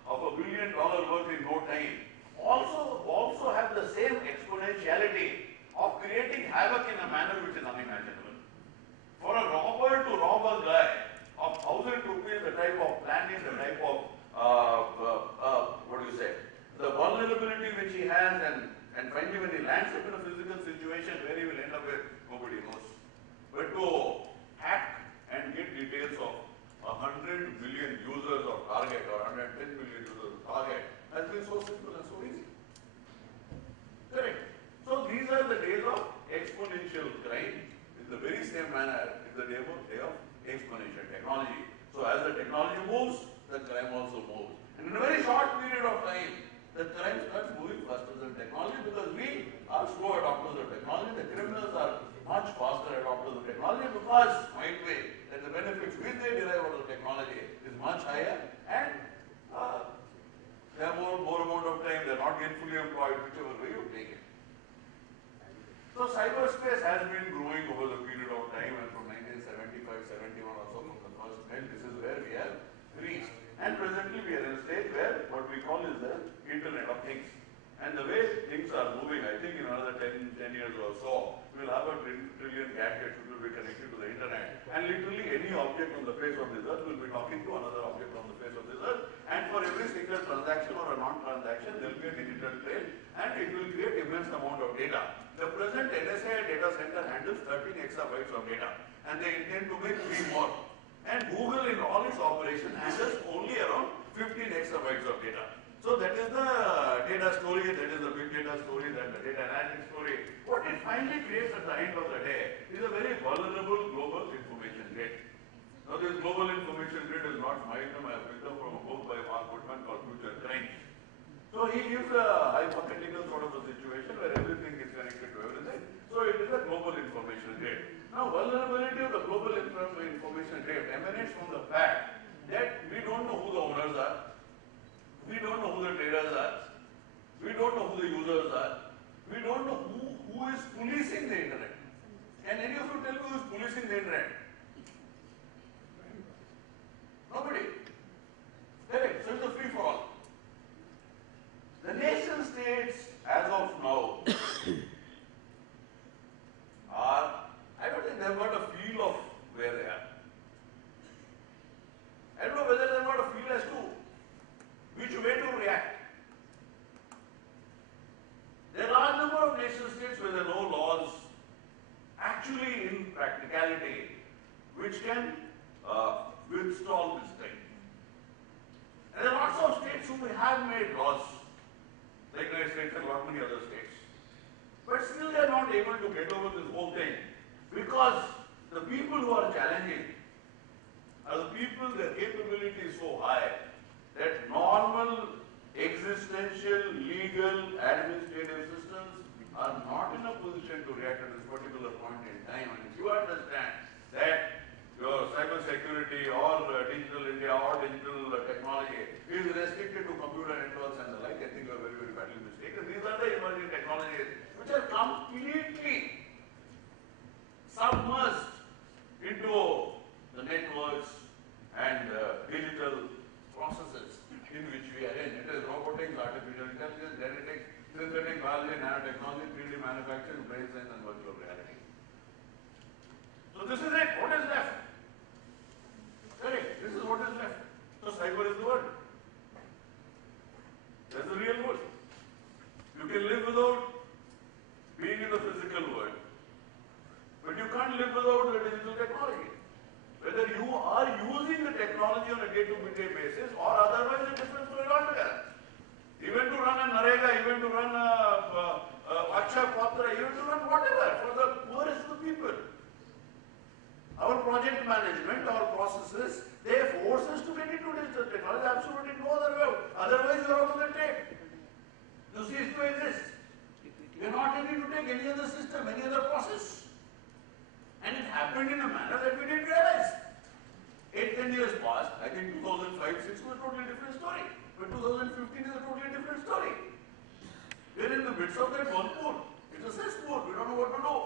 $1 billion worth in no time. Also have the same exponentiality of creating havoc in a manner which is unimaginable. For a robber to rob a guy of 1,000 rupees, the type of planning, the type of the vulnerability which he has, and finally when he lands up in a physical situation where he will end up with, nobody knows. But to hack and get details of 100 million users of target or 110 million users of target has been so simple and so easy. Correct. So these are the days of exponential crime. In the very same manner, it's the day of exponential technology. So as the technology moves, the crime also moves. And in a very short period of time, the crime starts moving faster than technology because we are slow adopters of technology. The criminals are much faster adopters of technology because, might be, that the benefits which they derive out of technology is much higher and they have more amount of time, they are not gainfully employed, whichever way you take it. So cyberspace has been growing over the period of time, and from 1975, 71 or so from the first mail, this is where we have reached. And presently we are in a stage where what we call is the Internet of Things. And the way things are moving, I think in another 10 years or so, we will have a trillion gadgets which will be connected to the internet. And literally any object on the face of this earth will be talking to another object on the face of this earth. And for every single transaction or a non-transaction, there will be a digital trail and it will create immense amount of data. The present NSA data center handles 13 exabytes of data and they intend to make 3 more. And Google in all its operation handles only around 15 exabytes of data. So that is the data story, that is the big data story, that the data analytics story. What it finally creates at the end of the day is a very vulnerable global information grid. Now this global information grid is not my term, I have picked up from a book by Mark Goodman called Future Crime. So he gives a hypothetical sort of a situation where Now, vulnerability of the global information drift emanates from the fact that we don't know who the owners are, we don't know who the traders are, we don't know who the users are, we don't know who is policing the internet. Can any of you tell me who is policing the internet? Nobody. Correct. So it's a free for all. The nation states, as of now, I don't think they've got a feel of where they are. I don't know whether they've got a feel as to which way to react. There are a number of nation states where there are no laws actually in practicality which can withstand this thing. And there are lots of states who have made laws, like United States and lot many other states. But still they are not able to get over this whole thing because the people who are challenging are the people, their capability is so high that normal existential, legal, administrative systems are not in a position to react at this particular point in time. And if you understand that your cyber security or digital India or digital technology is restricted to computer networks and the like, I think you are very, very badly mistaken. These are the emerging technologies which are completely submerged into the networks and digital processes in which we are in. It is robotics, artificial intelligence, genetics, synthetic biology, nanotechnology, 3D manufacturing, brain science and virtual reality. So this is it. What is left? Correct. This is what is left. So cyber is the word. That's the real word. You can live without being in the physical world, but you can't live without the digital technology. Whether you are using the technology on a day-to-day basis or otherwise, a different story altogether. Even to run a Narega, even to run a Akshay Patra, even to run whatever for the poorest of the people. Our project management, our processes, they force us to get into digital technology. Absolutely no other way. Otherwise, you are out of the trade. You cease to exist. You are not able to take any other system, any other process. And it happened in a manner that we didn't realize. 8-10 years passed. I think 2005-06 was a totally different story. But 2015 is a totally different story. We're in the midst of that whirlpool. It's a cesspool. We don't know what to do,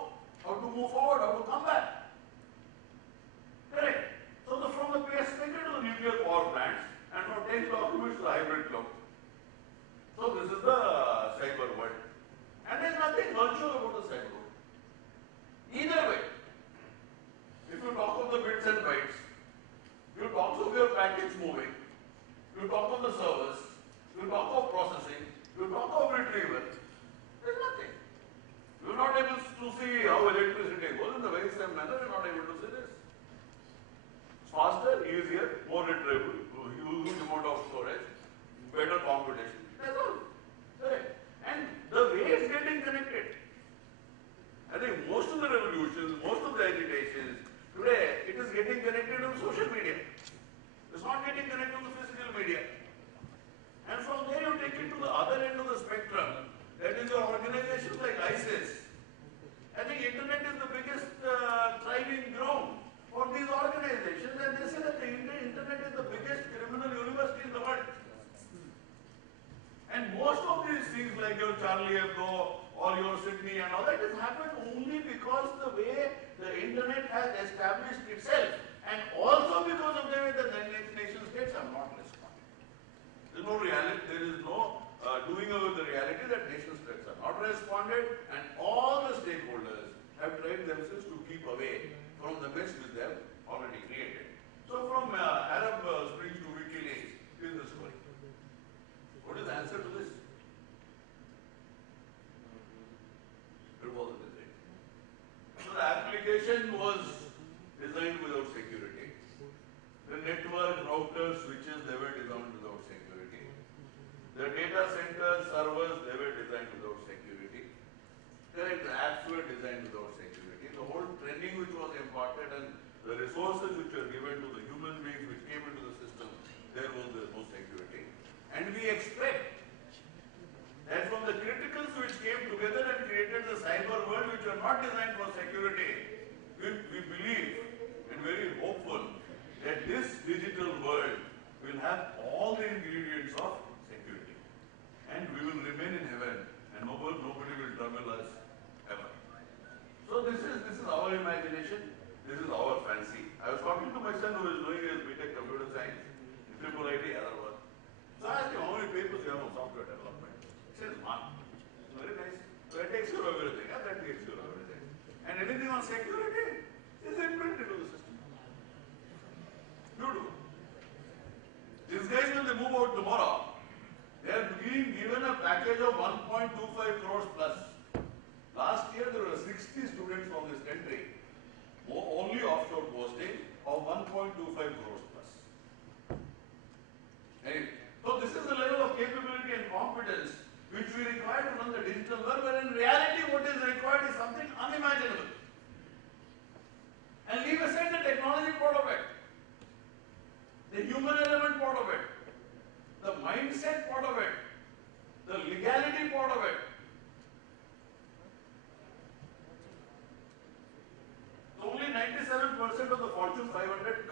how to move forward, how to come back. Correct. So from the pacemaker to the nuclear power plants, and from text documents to the hybrid cloud. So this is the cyber world. And there's nothing virtual about the cyber world. Either way, if you talk of the bits and bytes, you talk of your packets moving, you talk of the servers, you talk of processing, you talk of retrieval, there's nothing. You're not able to see how electricity goes in the very same manner, you're not able to see this. It's faster, easier, more retrievable, huge amount of storage, better computation. That's all. Correct. And the way it's getting connected, I think most of the revolutions, most of the agitations, today it is getting connected on social media. It's not getting connected to the physical media. And from there you take it to the other end of the spectrum. That is your organizations like ISIS. I think internet is the biggest thriving ground for these organizations, and they say that the internet is the biggest criminal university in the world. And most of these things like your Charlie Hebdo or your Sydney and all that has happened only because the way the internet has established itself, and also because of the way the nation states are not responding. There is no reality, there is no doing away with the reality that nation states are not responded, and all the stakeholders have tried themselves to keep away from the mess which they have already created. So from Arab Springs to WikiLeaks is the story. What is the answer to this? It wasn't designed. So the application was designed without security. The network, routers, switches, they were designed without security. The data centers, servers, they were designed without security. The apps were designed without security. The whole training which was imparted and the resources which were given to the human beings which came into the system, there was no security. And we expect that from the criticals which came together and created the cyber world which were not designed for security, we believe and very hopeful that this digital world will have all the ingredients of security. And we will remain in heaven and nobody will trouble us ever. So this is our imagination, this is our fancy. I was talking to my son who is doing his BTech computer science in Triple IT Hyderabad. So I asked him, how many papers you have on software development? He says, one. It's very nice. So that takes care of everything. Yeah, that takes care of everything. And anything on security is inbuilt into the system. Beautiful. These guys, when they move out tomorrow, they are being given a package of 1.25 crores plus. Last year, there were 60 students from this country, only offshore posting of 1.25 crores plus. Anyway, so this is the level of capability and competence which we require to run the digital world, where in reality what is required is something unimaginable. And leave aside the technology part of it, the human element part of it, the mindset part of it, the legality part of it. So only 97% of the Fortune 500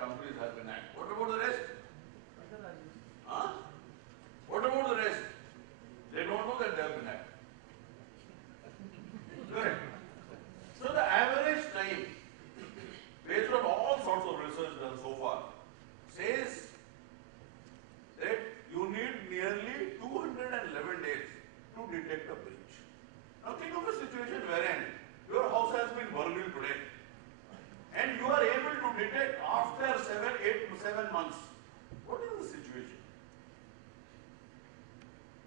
companies have been hacked. What about the rest? Huh? What about the rest? They don't know that they have been hacked. Correct. So the average time, based on all sorts of research done so far, says that you need nearly 211 days to detect a breach. Now think of a situation wherein your house has been burgled today and you are able to detect after 7 months. What is the situation?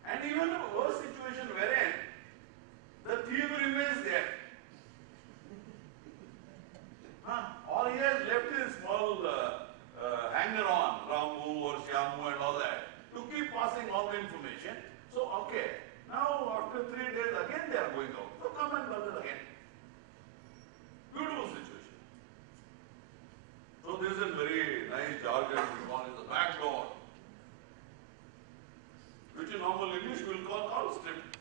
And even a worse situation wherein the thief remains there. All he has left is small hanger-on, Ramu or Shyamu and all that, to keep passing all the information. So, okay, now after 3 days again they are going out. So come and burgle again. Beautiful situation. So this is very nice jargon we call it the back door, which in normal English we will call call script.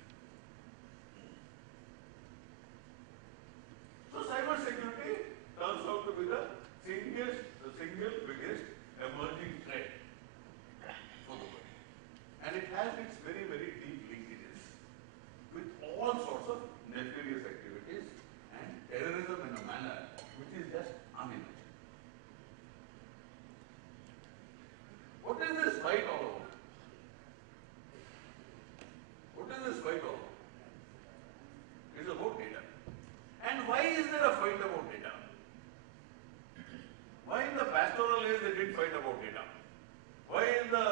So cyber security turns out to be the single biggest emerging threat for the world. And it has its very, very deep linkages with all sorts of nefarious activities and terrorism in a manner which is just unimaginable. What is this fight all about? What is this fight all about? It's about data. And why is there a fight about data? Why in the pastoral age they didn't fight about data? Why in the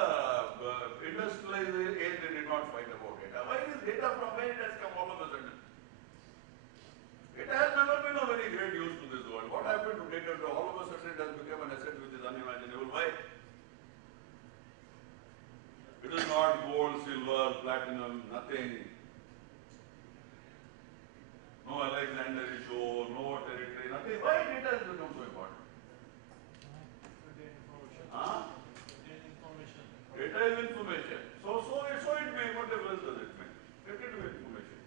industrialized age they did not fight about data? Why is data from where it has come all of a sudden? It has never been of very great use to this world. What happened to data? All of a sudden it has become an asset which is unimaginable. Why? It is not gold, silver, platinum, nothing. No Alexander Show, no territory, nothing. Why data has become so important? Huh? Data is information. So it may. What difference does it make? Let it be information.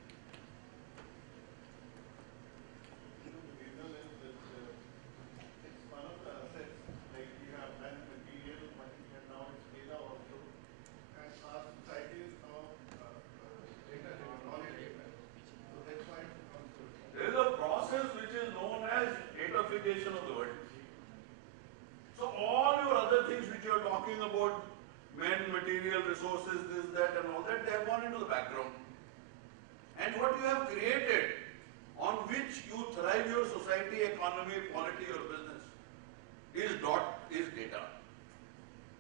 It's one of the assets, like you have done material, but now it's data also. And our society is now data driven, knowledge driven. So that's why it becomes so important. There is a process which is known as datafication of the world. So all your other things which you are talking about, men, material, resources, this, that and all that, they have gone into the background. And what you have created, on which you thrive your society, economy, polity, your business, is data.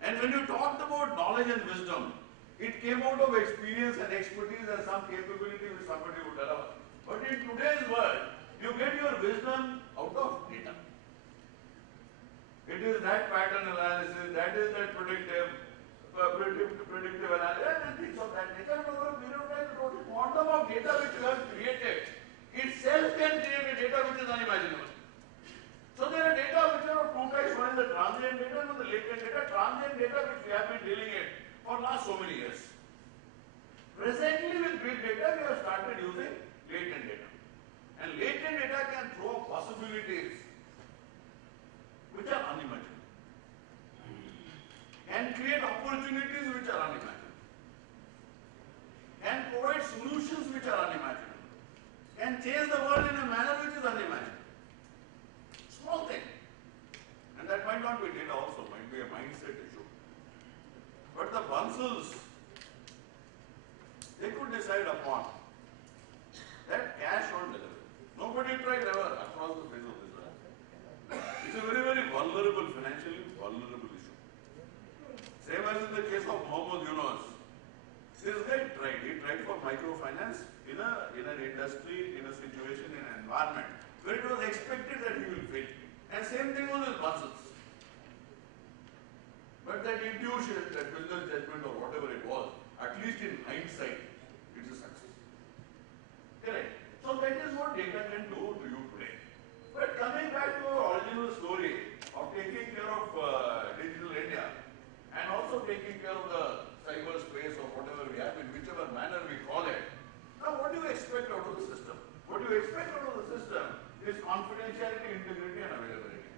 And when you talked about knowledge and wisdom, it came out of experience and expertise and some capability which somebody would develop. But in today's world, you get your wisdom out of data. It is that pattern analysis, that is that predictive analysis, and things of that nature. And over a period of time, the total quantum of data which you have created itself can create a data which is unimaginable. So there are data which are of two types. One is the transient data and the latent data. Transient data which we have been dealing in for last so many years. Presently with big data, we have started using latent data. latent data can throw up possibilities which are unimaginable, can create opportunities which are unimaginable, can provide solutions which are unimaginable, can change the world in a manner which is unimaginable. Small thing. And that might not be data also, might be a mindset issue. But the Bansals, they could decide upon that cash on delivery. Nobody tried ever across the face of this earth. It's a very, very vulnerable, financially vulnerable issue. Same as in the case of Mohammed Yunus. This guy tried. He tried for microfinance in an industry, in a situation, in an environment where it was expected that he will fail. And same thing was with Bansals. But that intuition, that business judgment or whatever it was, at least in hindsight, it's a success. Correct. So that is what data can do to you today. But coming back to our original story of taking care of digital India and also taking care of the cyberspace or whatever we have, in whichever manner we call it. Now what do you expect out of the system? What you expect out of the system is confidentiality, integrity and availability.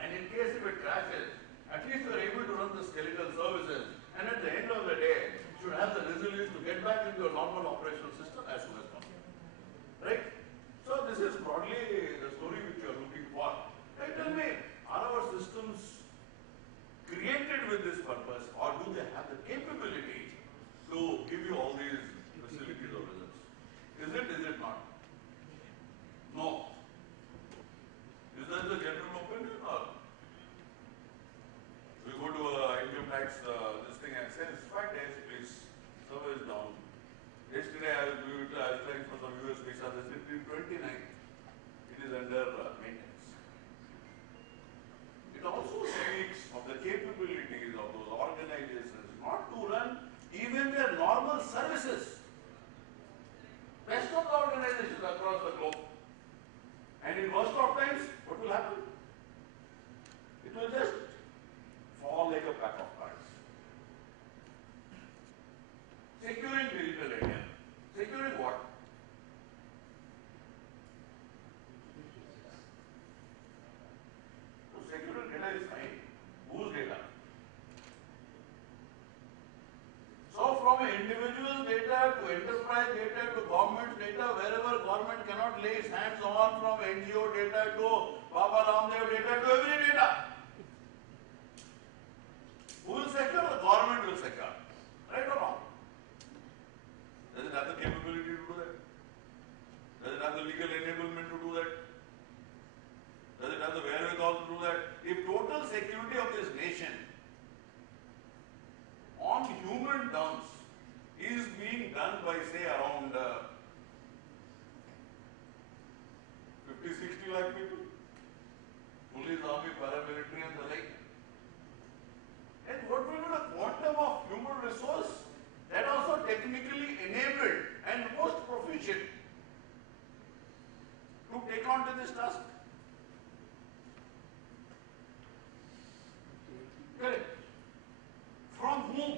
And in case if it crashes, at least you are able to run the skeletal services and at the end of the day, should have the resilience to get back into a normal operational system as soon as possible. Right? So this is broadly the story which you are looking for. Right, tell me, are our systems created with this purpose or do they have the capability to give you all these facilities or results? Is it not? No. Is that the general opinion or? We go to income tax this thing and say it's 5 days, please. Server is down. Yesterday I was trying for some US visa. They said 29. It is under maintenance. It also speaks of the capabilities of those organizations not to run even their normal services. Rest of the organizations across the globe. And in worst of times, what will happen? It will just fall like a pack of cards. Securing digital India. Securing what? So securing data is fine. Whose data? So from individual data to enterprise data to government data, wherever government cannot lay its hands on, from NGO data to Baba Ramdev data to every data. Who will secure? The government will secure. Right or wrong? Does it have the capability to do that? Does it have the legal enablement to do that? Does it have the wherewithal to do that? If total security of this nation on human terms is being done by say around 50-60 lakh people, police, army, paramilitary and the like. And what will be the quantum of human resource that also technically enabled and most proficient to take on to this task? Correct. From whom?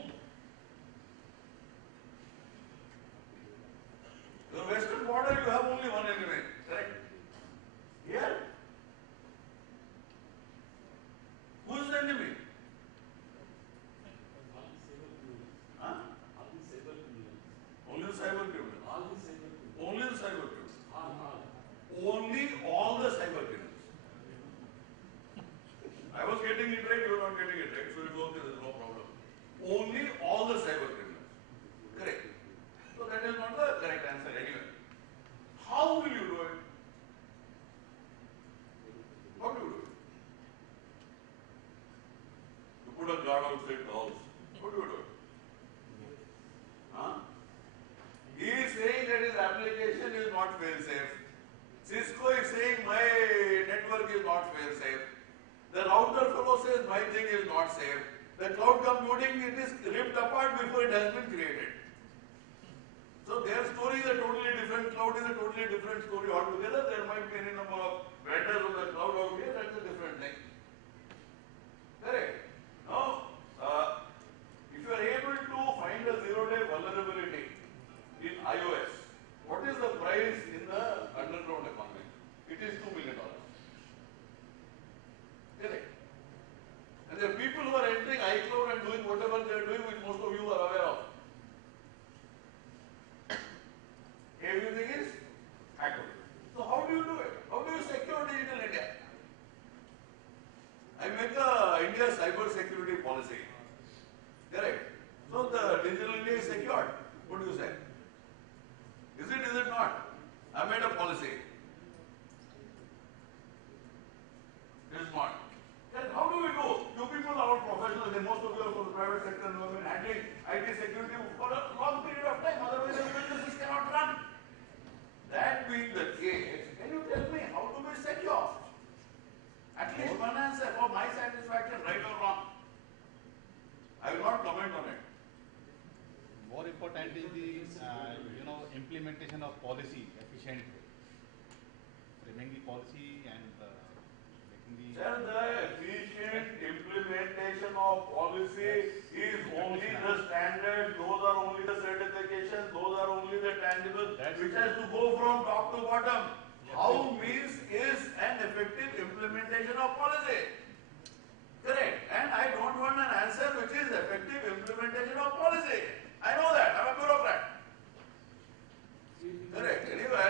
The western border you have only one enemy, correct? Here? Who is the enemy? Huh? Only the cyber criminals. Only the cyber criminals. Only all the cyber criminals. I was getting it right, you were not getting it right, so it's okay, there is no problem. Only all the cyber criminals. Correct. So that is not the correct answer anyway. How will you do it? How do you do it? You put a guard outside the house. How do you do it? Huh? He is saying that his application is not fail-safe. Cisco is saying my network is not fail-safe. The router fellow says my thing is not safe. The cloud computing, it is ripped apart before it has been created. So their story is a totally different, cloud is a totally different story altogether. There might be any number of vendors of the cloud out here, that's a different thing. Correct. Now, if you are able to find a zero-day vulnerability in iOS, what is the price in the underground economy? policy. Correct. So the digital India is secured. What do you say? Is it not? I made a policy. It is not. Then how do we do? You people are all professionals, and most of you are from the private sector and have been handling IT security for a long period of time, otherwise the businesses cannot run. That being the case, can you tell me how to be secure? At least one answer for my satisfaction, right or wrong. I will not comment on it. More important is the implementation of policy efficiently. Framing the policy and making the. Sir, the efficient implementation of policy is only the standard. Those are only the certifications. Those are only the tangible, which has to go from top to bottom. Yes. How means is an effective implementation of policy. Correct. And I don't want an answer which is effective implementation of policy. I know that. I'm a bureaucrat. Correct. Anyway,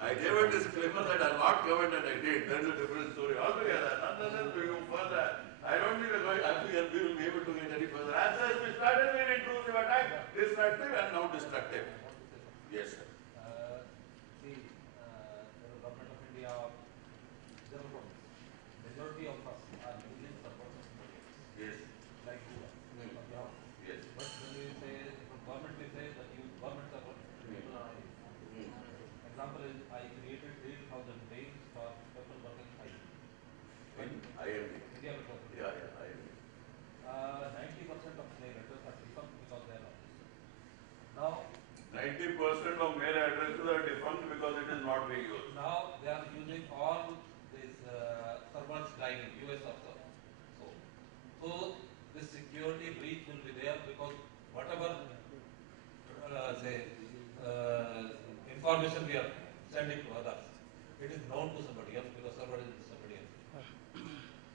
I gave a disclaimer that I'll not comment and I did. That's a different story altogether. Nonetheless, we go further. I don't think we will be able to get any further answers. We started with intrusive attack, destructive and now destructive. Yes, sir. The government of India, general promise. Majority of us are using support of projects. Yes. Like Dureha. Yes. But when we say, from government we say that you government support, people are not using. Example is, I created 3,000 names for people working IT. IMD. India Metropolis. Yeah, IMD. 90% of mail addresses are defunct because they are not used. Now, 90% of mail addresses are defunct because it is not being used. now they are using all these servers driving, US also. So this security breach will be there because whatever information we are sending to others, it is known to somebody else because server is somebody else.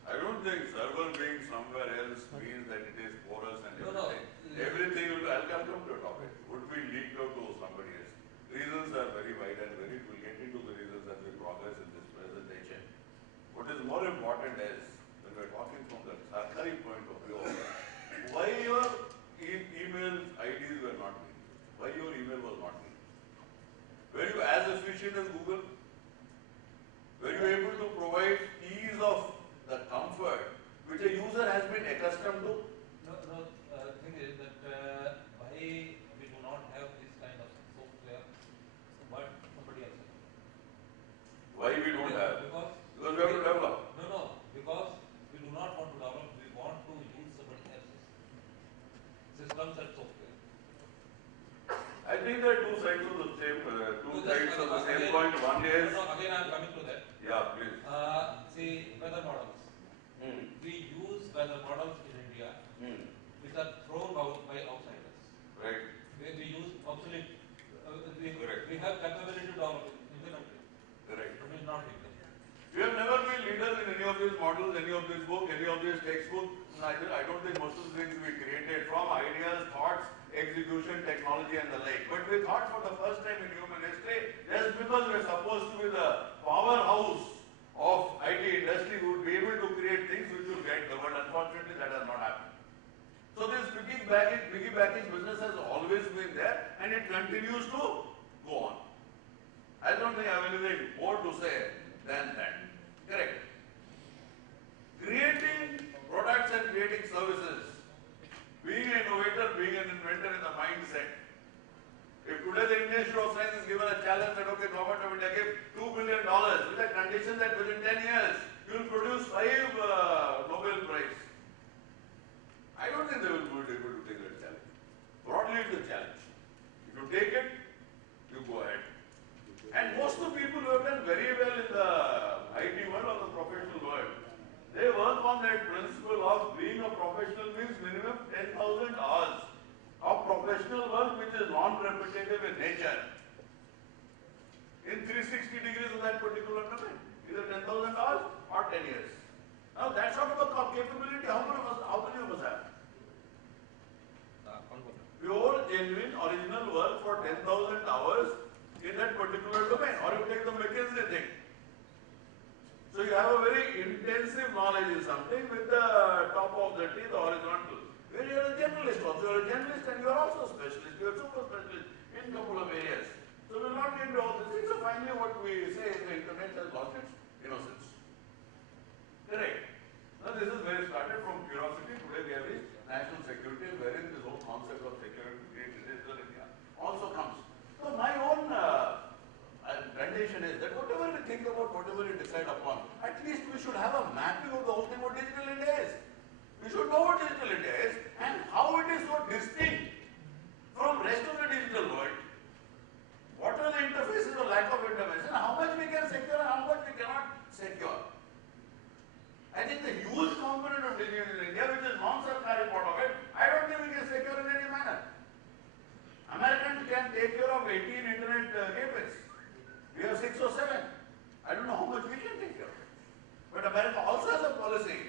I don't think server being somewhere else means that it is porous and No. everything will, I'll come to a topic, would be leaked out to somebody else. Reasons are very wide and very, we'll get into the reasons as we progress in this presentation. What is more important is, when we're talking from the Sarkari point of view, why your email IDs were not linked? Why your email was not linked? Were you as efficient as Google? Were you able to provide ease of the comfort which a user has been accustomed to? Thing is that why we do not have this kind of software, but somebody else has. Why we don't have? Because we have to develop. No, because we do not want to develop, we want to use somebody else's systems and software. I think there are two sides of the same, point. One is. Again, I am coming to that. Yeah, please. See, weather models. We use weather models in India, which are thrown out by outsiders. Right. We use obsolete. Correct. We have capability to develop in the country. Correct. It is not India. We have never been leaders in any of these models, any of this book, any of these textbooks. I don't think most of the things we created from ideas, thoughts, execution, technology and the like. But we thought for the first time in human history, just because we are supposed to be the powerhouse of IT industry, we would be able to create things which will get governed. Unfortunately, that has not happened. So this piggybacking business has always been there and it continues to go on. I don't think I have anything more to say than that. Correct. Creating products and creating services. Being an innovator, being an inventor is a mindset. If today the Indian Institute of Science is given a challenge that, okay, government of India give $2 billion with a condition that within 10 years you will produce 5 Nobel Prize. I don't think they will be able to take that challenge. Broadly it's a challenge. If you take it, you go ahead. And most of the people who have done very well in the IT world or the professional world, they work on that principle of being a professional means minimum 10,000 hours of professional work which is non-repetitive in nature. In 360 degrees of that particular domain, either 10,000 hours or 10 years. Now that sort of a capability, how many of us have? Pure, genuine, original work for 10,000 hours in that particular domain. Or you take the McKinsey thing. So you have a very intensive knowledge in something with the top of the teeth horizontal. When you are a generalist also, you are a generalist and you are also a specialist, you are super specialist in a couple of areas. So we will not get into all these things. So finally what we say is the internet has lost its innocence. Correct. Now this is where it started from curiosity. Today we have reached national security, wherein this whole concept of security, great digital India also comes. So my own rendition is that whatever we think about, whatever we decide upon, at least we should have a mapping of the whole thing what digital India is. We should know what digital India is and how it is so distinct from rest of the digital world. What are the interfaces or lack of interfaces, and how much we can secure and how much we cannot secure. I think the huge component of digital India, which is non-Sarkari part of it, I don't think we can secure in any manner. Americans can take care of 18 internet gateways. We have 6 or 7. I don't know how much we can take care of it. But America also has a policy.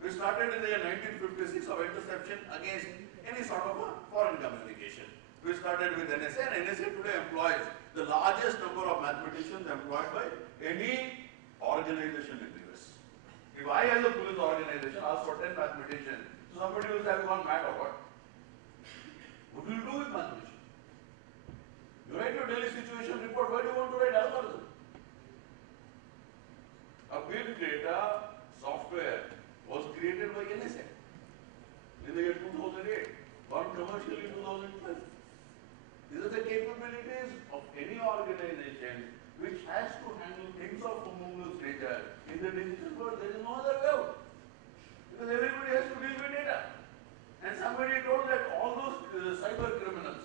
We started in the year 1956 of interception against any sort of a foreign communication. We started with NSA, and NSA today employs the largest number of mathematicians employed by any organization in the US. If I as a police organization ask for 10 mathematicians, so somebody will say, have gone mad or what? What will you do with mathematicians? You write your daily situation report, why do you want to write algorithm? A big data software was created by NSA in the year 2008, one commercially in 2012. These are the capabilities of any organization which has to handle things of humongous nature. In the digital world, there is no other way out. Because everybody has to deal with data. And somebody told that all those cyber criminals,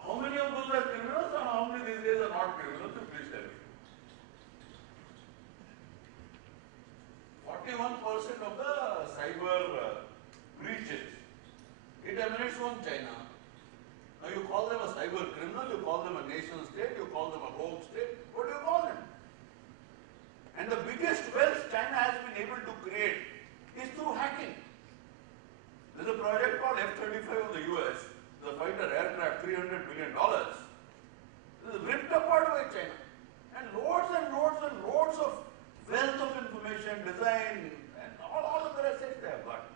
how many of those are criminals and how many these days are not criminals? Please tell me. 41% of the cyber breaches, it emanates from China. Now you call them a cyber criminal, you call them a nation state, you call them a rogue state, what do you call them? And the biggest wealth China has been able to create is through hacking. There's a project called F-35 of the US, the fighter aircraft, $300 billion. This is ripped apart by China. And loads and loads and loads of wealth of information, design, and all the parasites they have got.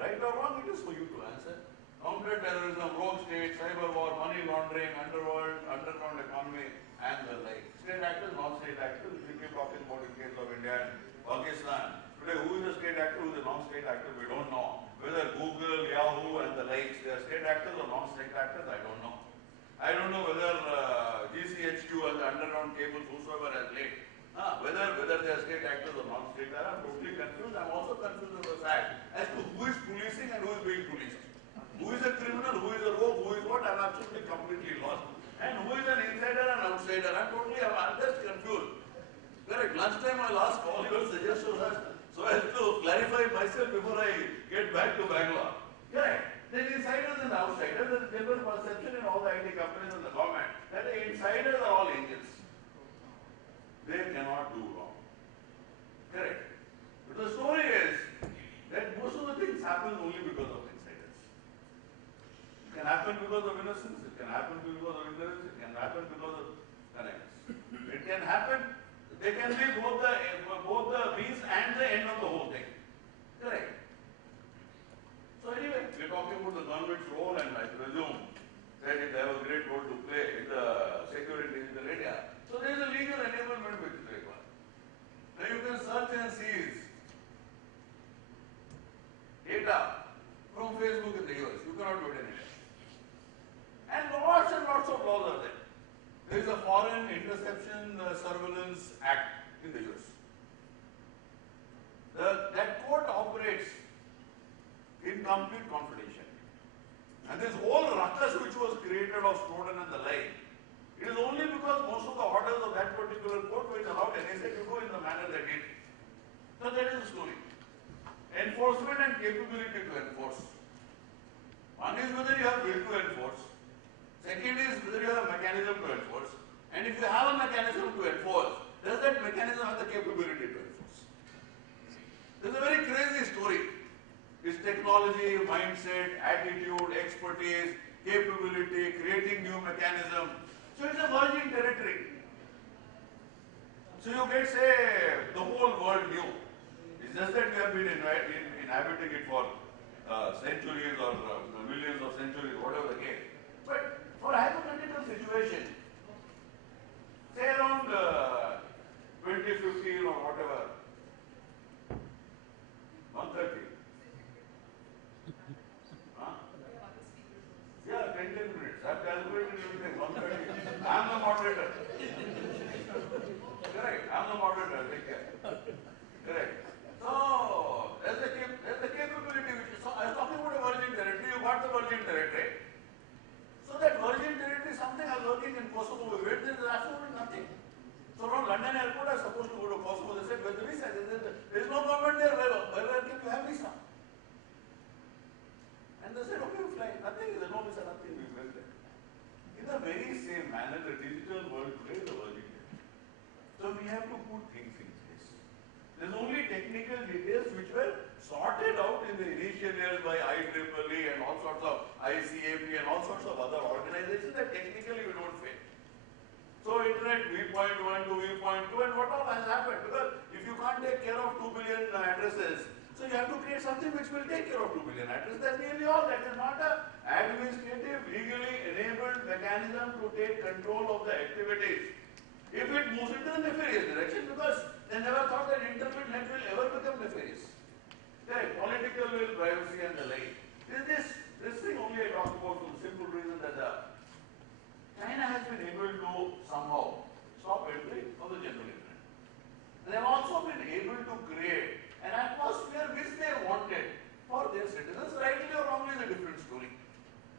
Right or wrong, it is for you to answer. Counter-terrorism, rogue state, cyber war, money laundering, underworld, underground economy, and the like. State actors, non-state actors, we keep talking about in case of India and Pakistan. Today, who is a state actor, who is a non-state actor, we don't know. Whether Google, Yahoo, and the likes, they are state actors or non-state actors, I don't know. I don't know whether GCHQ and the underground cables, whosoever has laid, whether they are state actors or non-state actors, I'm totally confused. I'm also confused with the fact as to who is policing and who is being policed. Who is a criminal, who is a rogue, who is what, I'm absolutely completely lost. And who is an insider and outsider, I'm just confused. Correct, lunchtime I'll ask all your suggestions so as to clarify myself before I get back to Bangalore. Correct. The insiders and outsiders, there is general perception in all the IT companies and the government that the insiders are all angels. They cannot do wrong. Correct. But the story is that most of the things happen only because of insiders. It can happen because of innocence, it can happen because of ignorance, it can happen because of connects. It can happen, they can be both the means and the end of the whole thing. Correct. So anyway, we're talking about the government's role, and I presume that they have a great role to play in the security digital area. So there is a legal enablement which is required. Now you can search and seize data from Facebook in the US. You cannot do it in India. And lots of laws are there. There is a Foreign Interception Surveillance Act in the US. That court operates in complete confidentiality. And this whole ruckus which was created of Snowden and the like, it is only because most of the orders of that particular court which allowed NSA to go in the manner they did. So that is the story. Enforcement and capability to enforce. One is whether you have will to enforce. Second is whether you have a mechanism to enforce. And if you have a mechanism to enforce, does that mechanism have the capability to enforce? This is a very crazy story. It's technology, mindset, attitude, expertise, capability, creating new mechanism. So it's a virgin territory. So you get, say, the whole world new. It's just that we have been inhabiting it for centuries or millions of centuries, whatever the case. But for a hypothetical situation, say around 2015 or whatever, 130. Huh? Yeah, 10 minutes. I've calculated everything, 130. I'm the moderator. Correct, I'm the moderator, take care. Correct. So, there's the capability which is, so I was talking about a virgin territory, you got the virgin territory. So that virgin territory, something I was working in Kosovo, where there is absolutely nothing. So from London airport, I was supposed to go to Kosovo. They said, where's the visa? They said, there is no government there. Where can you have visa? And they said, okay, you fly. Nothing, there's no visa, nothing. We went there. In the very same manner, the digital world today is a virgin territory. So we have to put things in place. There's only technical details which were sorted out in the initial years by IEEE and all sorts of ICAP and all sorts of other organizations that technically we don't fail. So internet V.1 to V.2 and what all has happened, because if you can't take care of 2 billion addresses, so you have to create something which will take care of 2 billion addresses. That's nearly all. That is not an administrative, legally enabled mechanism to take control of the activities. If it moves into the nefarious direction, because they never thought that internet net will ever become nefarious. Correct. Political will, privacy and the like. This thing only I talk about for the simple reason that China has been able to somehow stop entry of the general internet. They have also been able to create an atmosphere which they wanted for their citizens. Rightly or wrongly is a different story.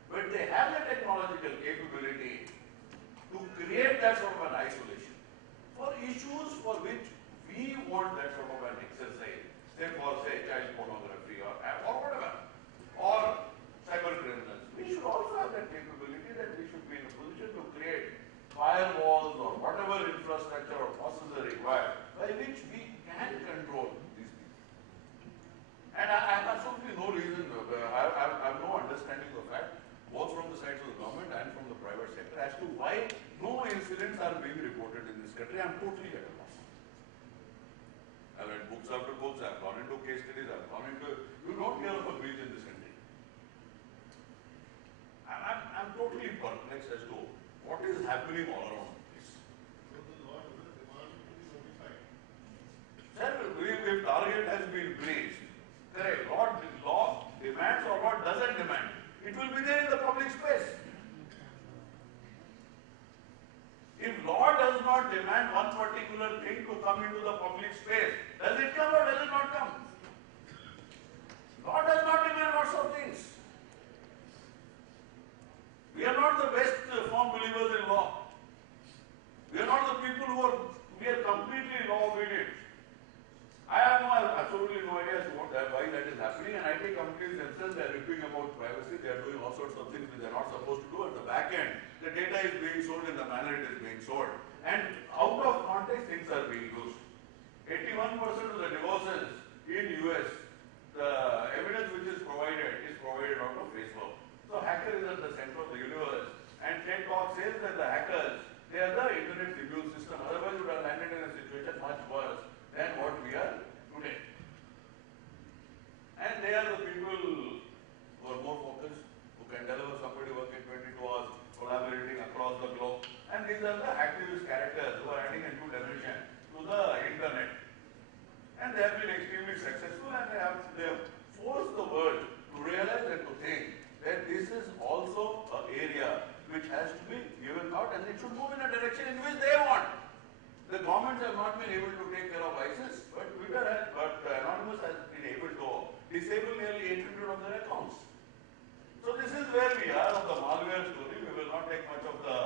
But they have the technological capability to create that sort of an isolation for issues for which we want that sort of an exercise, say for child pornography or whatever, or cyber criminals. We should also have that capability that we should be in a position to create firewalls or whatever infrastructure or processes are required by which we can control these things. And I have absolutely no reason, I have no understanding of that, both from the sides of the government and from the private sector, as to why no incidents are being reported in this country. I am totally at a loss. I have read books after books, I have gone into case studies, I have gone into, you don't hear of a breach in this country. I'm totally perplexed as to what is happening all around the place. So the law doesn't demand to be notified. Sir, if target has been breached, correct, law demands or what doesn't demand, it will be there in the public space. If law does not demand one particular thing to come into the public space, does it come or does it not come? Law does not demand lots of things. We are not the best firm believers in law. We are not the people we are completely law obedient. I have absolutely no idea as to why that is happening, and IT companies themselves, they are ripping about privacy, they are doing all sorts of things which they are not supposed to do. At the back end, the data is being sold in the manner it is being sold. And out of context, things are being used. 81% of the divorces in US, the evidence which is provided out of Facebook. So hacker is at the center of the universe. And TED Talk says that the hackers, they are the internet immune system. Otherwise, we would have landed in a situation much worse than what we are today. And they are the people who are more focused, who can deliver somebody working 22 hours, collaborating across the globe. And these are the activist characters who are adding a new dimension to the internet. And they have been extremely successful, and they have forced the world to realize and to think that this is also an area which has to be given out, and it should move in a direction in which they want. The governments have not been able to take care of ISIS, but Anonymous has been able to disable nearly 800 of their accounts. So this is where we are of the malware story. We will not take much of the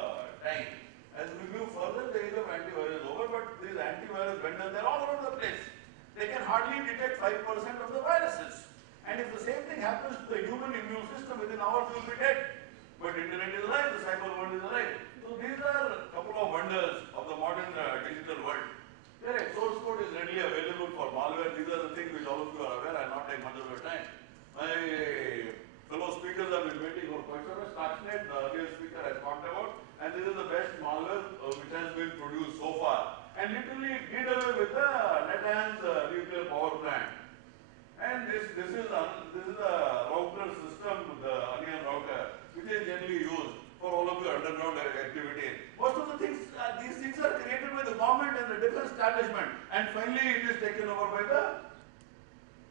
time. As we move further, the age of antivirus is over, but these antivirus vendors, they're all over the place. They can hardly detect 5% of the viruses. And if the same thing happens to the human immune system, within hours we will be dead. But internet is alive, the cyber world is alive. So these are a couple of wonders of the modern digital world. Correct. Source code is readily available for malware. These are the things which all of you are aware. I will not take much of your time. My fellow speakers have been waiting for quite some time. Stuxnet, the earlier speaker has talked about, and this is the best malware which has been produced so far. and literally it did away with the Natanz nuclear power plant. And this is a router system, the onion router, which is generally used for all of your underground activities. Most of the things, these things are created by the government and the defense establishment, and finally it is taken over by the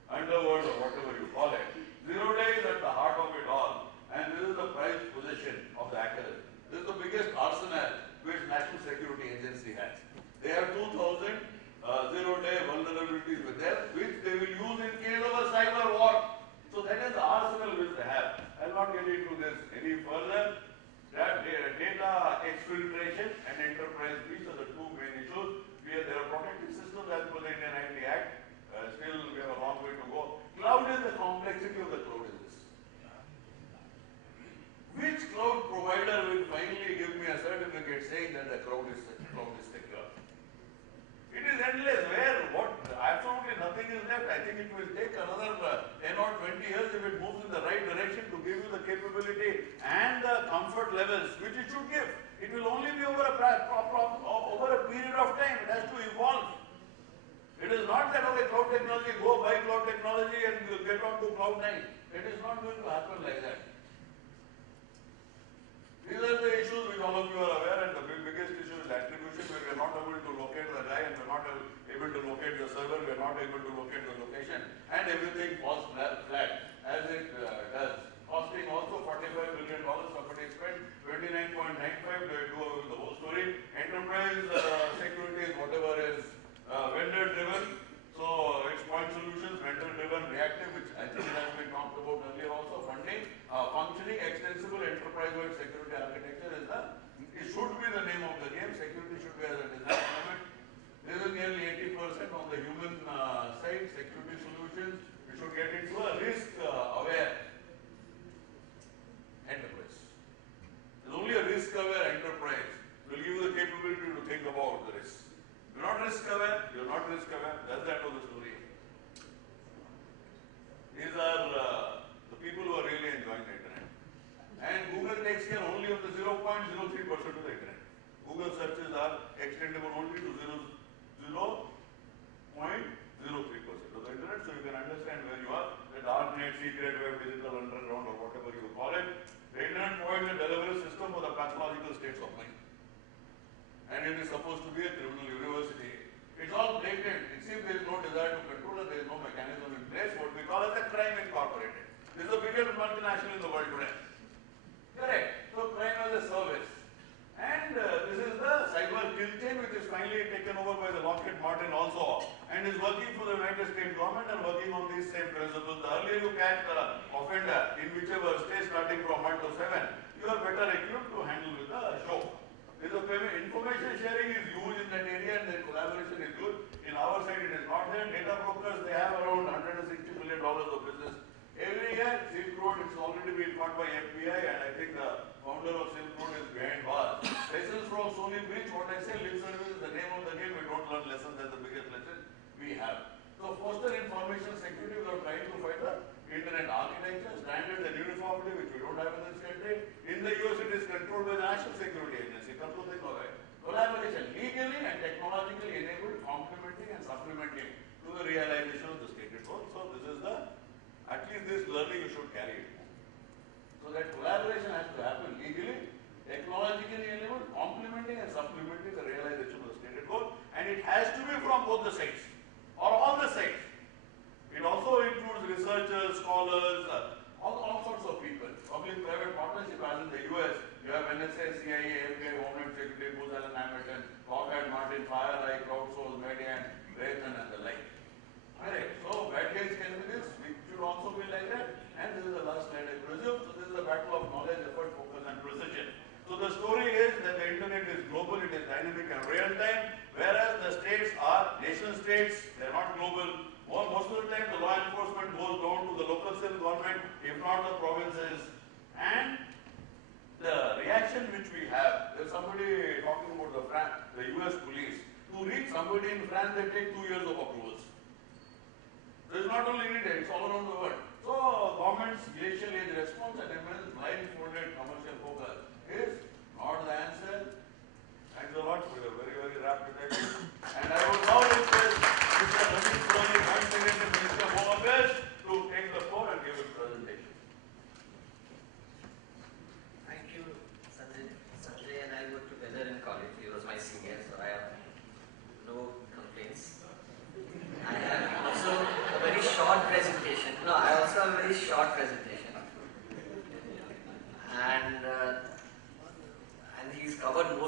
underworld or whatever you call it. Zero day is at the heart of it all, and this is the prized possession of the hackers. This is the biggest arsenal which National Security Agency has. They have 2,000 zero-day vulnerabilities with them, which they will use in case of a cyber war. So that is the arsenal which they have. I will not get into this any further. That data exfiltration and enterprise breach are the two main issues. There are protective systems as per the Indian IT Act. Still, we have a long way to go. Cloud is the complexity of the cloud is this. Which cloud provider will finally give me a certificate saying that the cloud is secure? It is endless. Absolutely nothing is left. I think it will take another 10 or 20 years if it moves in the right direction to give you the capability and the comfort levels which it should give. It will only be over a period of time. It has to evolve. It is not that, okay, cloud technology, go buy cloud technology and get on to cloud 9. It is not going to happen like that. These are the issues which all of you are aware, and the biggest issue is attribution, where we are not able to locate the guy and we are not able to locate the server, we are not able to locate the location, and everything falls flat as it does. Costing also $45 billion, somebody spent 29.95 to do away with the whole story. Enterprise security is whatever is vendor driven, so it's point solutions, vendor driven, reactive, which I think has been talked about earlier also, funding. Functioning extensible enterprise-wide security architecture is it should be the name of the game. Security should be as a design element. This is nearly 80% on the human side, security solutions. We should get into a risk-aware enterprise. There's only a risk-aware enterprise will give you the capability to think about the risk. You're not risk-aware, that's the end of the story. These are the people who are really enjoying the internet. And Google takes care only of the 0.03% of the internet. Google searches are extendable only to 0.03% of the internet, so you can understand where you are. The darknet, secret web, digital underground, or whatever you call it. The internet provides a delivery system for the pathological states of mind. And it is supposed to be a criminal university. It's all blatant. It seems there is no desire to control it, there is no mechanism in place, what we call as a crime incorporated. This is the biggest multinational in the world today. Correct. So crime as a service. And this is the cyber kill chain, which is finally taken over by the Lockheed Martin also, and is working for the United States government and working on these same principles. The earlier you catch the offender in whichever state starting from 1 to 7, you are better equipped to handle with the show. Information sharing is huge in that area and the collaboration is good. In our side it is not there. Data brokers, they have around $160 billion of business. Every year, Silk Road, it's already been caught by FBI, and I think the founder of Silk Road is behind bars. Lessons from Sony Bridge, what I say, lip service is the name of the game. We don't learn lessons, that's the biggest lesson we have. So foster information security, we are trying to find the internet architecture, standards and uniformity, which we don't have in this country. In the US, it is controlled by the National Security Agency. Come to think of it. Collaboration, legally and technologically enabled, complementing and supplementing to the realization of the stated goal. So this is at least this learning you should carry it. So that collaboration has to happen legally, technologically enabled, complementing and supplementing the realization of the stated goal, and it has to be from both the sides, or all the sides. It also includes researchers, scholars, all sorts of people. Public-private partnership, as in the US, you have NSA, CIA, FBI, Homeland Security, Booz Allen Hamilton, Lockheed Martin, FireEye, CrowdSource, Median, Raytheon, and the like. Correct. So bad guys can be this, we should also be like that. And this is the last slide, I presume. So this is the battle of knowledge, effort, focus, and precision. So the story is that the internet is global, it is dynamic and real time, whereas the states are nation states, they are not global. Most of the time the law enforcement goes down to the local civil government, if not the provinces. And the reaction which we have, there's somebody talking about the US police. To reach somebody in France, they take 2 years of approvals. So it's not only in India, it's all around the world. So government's glacial age response and immense blindfolded commercial focus is not the answer. Thanks a lot for your very, very rapid attention.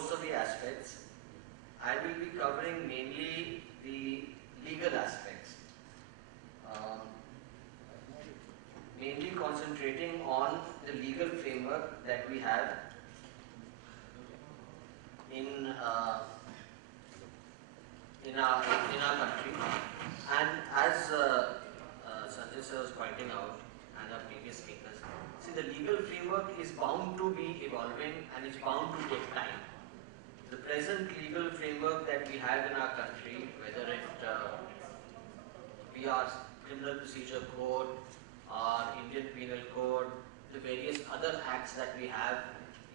most of the aspects. I will be covering mainly the legal aspects, mainly concentrating on the legal framework that we have in our country. And as Sanjay sir was pointing out, and our previous speakers, see, the legal framework is bound to be evolving and it's bound to take time. The present legal framework that we have in our country, whether it be our Criminal Procedure Code, our Indian Penal Code, the various other acts that we have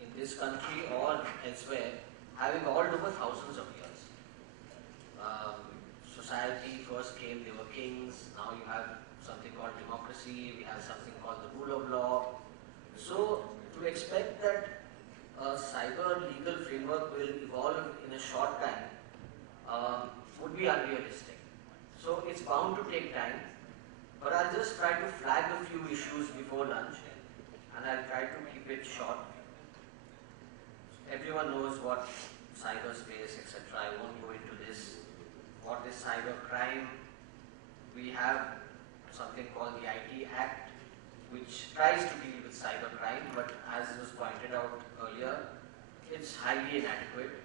in this country or elsewhere, have evolved over thousands of years. Society first came, they were kings, now you have something called democracy, we have something called the rule of law. So to expect that a cyber legal framework will evolve in a short time would be unrealistic. So it's bound to take time, but I'll just try to flag a few issues before lunch, and I'll try to keep it short. Everyone knows what cyberspace, etc. I won't go into this. What is cyber crime? We have something called the IT Act, which tries to deal with cyber crime, but as was pointed out earlier, it's highly inadequate.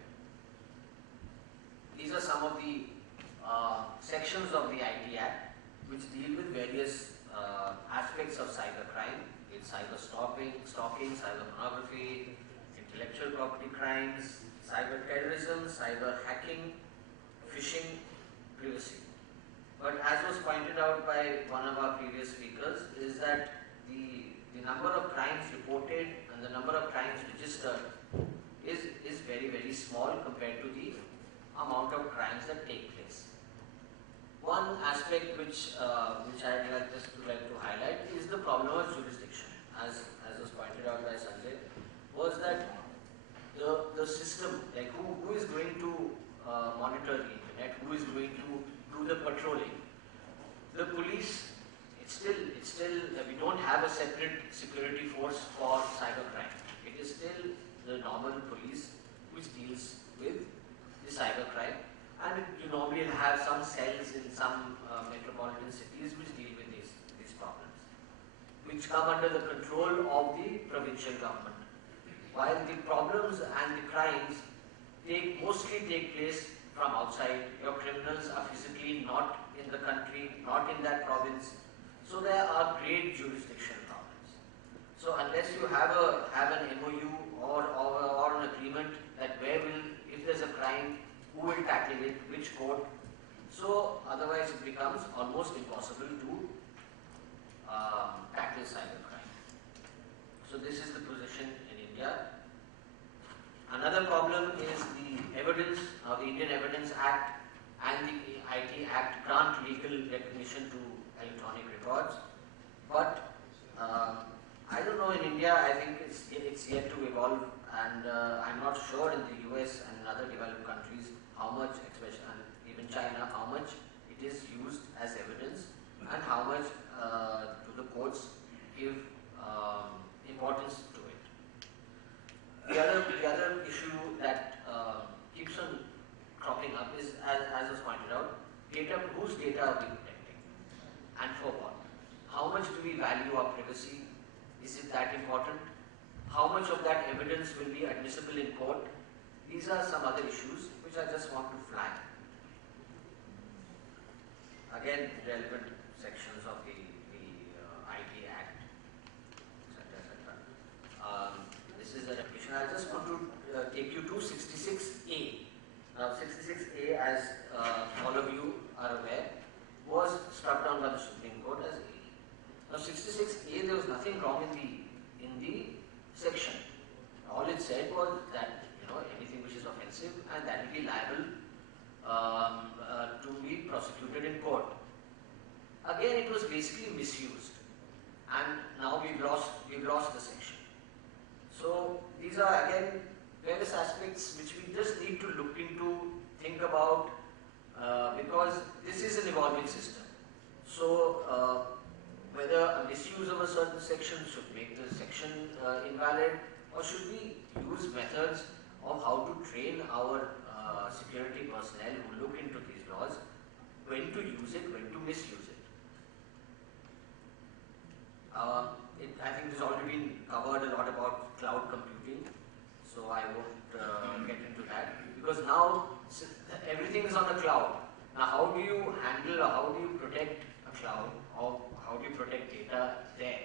These are some of the sections of the IT Act which deal with various aspects of cyber crime. It's cyber stalking, cyber pornography, intellectual property crimes, cyber terrorism, cyber hacking, phishing, privacy. But as was pointed out by one of our previous speakers, is that the number of crimes reported and the number of crimes registered is very, very small compared to the amount of crimes that take place. One aspect which I'd like to highlight is the problem of jurisdiction. As was pointed out by Sanjay, was that the system, like who is going to monitor the internet, who is going to do the patrolling. The police, it's still we don't have a separate security force for cybercrime. It is still the normal police which deals with the cybercrime, and you normally have some cells in some metropolitan cities which deal with these problems, which come under the control of the provincial government. While the problems and the crimes mostly take place from outside. Your criminals are physically not in the country, not in that province. So there are great jurisdiction problems. So unless you have an MOU or an agreement that if there's a crime, who will tackle it, which court. So otherwise it becomes almost impossible to tackle cybercrime. So this is the position in India. Another problem is the evidence. Now the Indian Evidence Act and the IT Act grant legal recognition to electronic records, but I don't know, in India I think it's yet to evolve, and I'm not sure in the US and in other developed countries how much, especially and even China, how much it is used as evidence and how much do the courts give importance to it. The other issue that keeps on cropping up is, as was pointed out, whose data are we protecting and for what? How much do we value our privacy? Is it that important? How much of that evidence will be admissible in court? These are some other issues which I just want to flag. Again, relevant sections of the IT Act, etc., etc. This is the definition. I just want to take you to 66A. Now, 66A, as all of you are aware, was struck down by the Supreme Court as A. Now, 66A, there was nothing wrong in the section. All it said was that anything which is offensive and that will be liable to be prosecuted in court. Again, it was basically misused, and now we've lost the section. So these are again various aspects which we just need to look into, think about, because this is an evolving system. So whether a misuse of a certain section should make the section invalid, or should we use methods of how to train our security personnel who look into these laws when to use it, when to misuse it. I think there's already been covered a lot about cloud computing, so I won't get into that, because now everything is on the cloud. Now how do you handle or how do you protect a cloud, or how do you protect data there?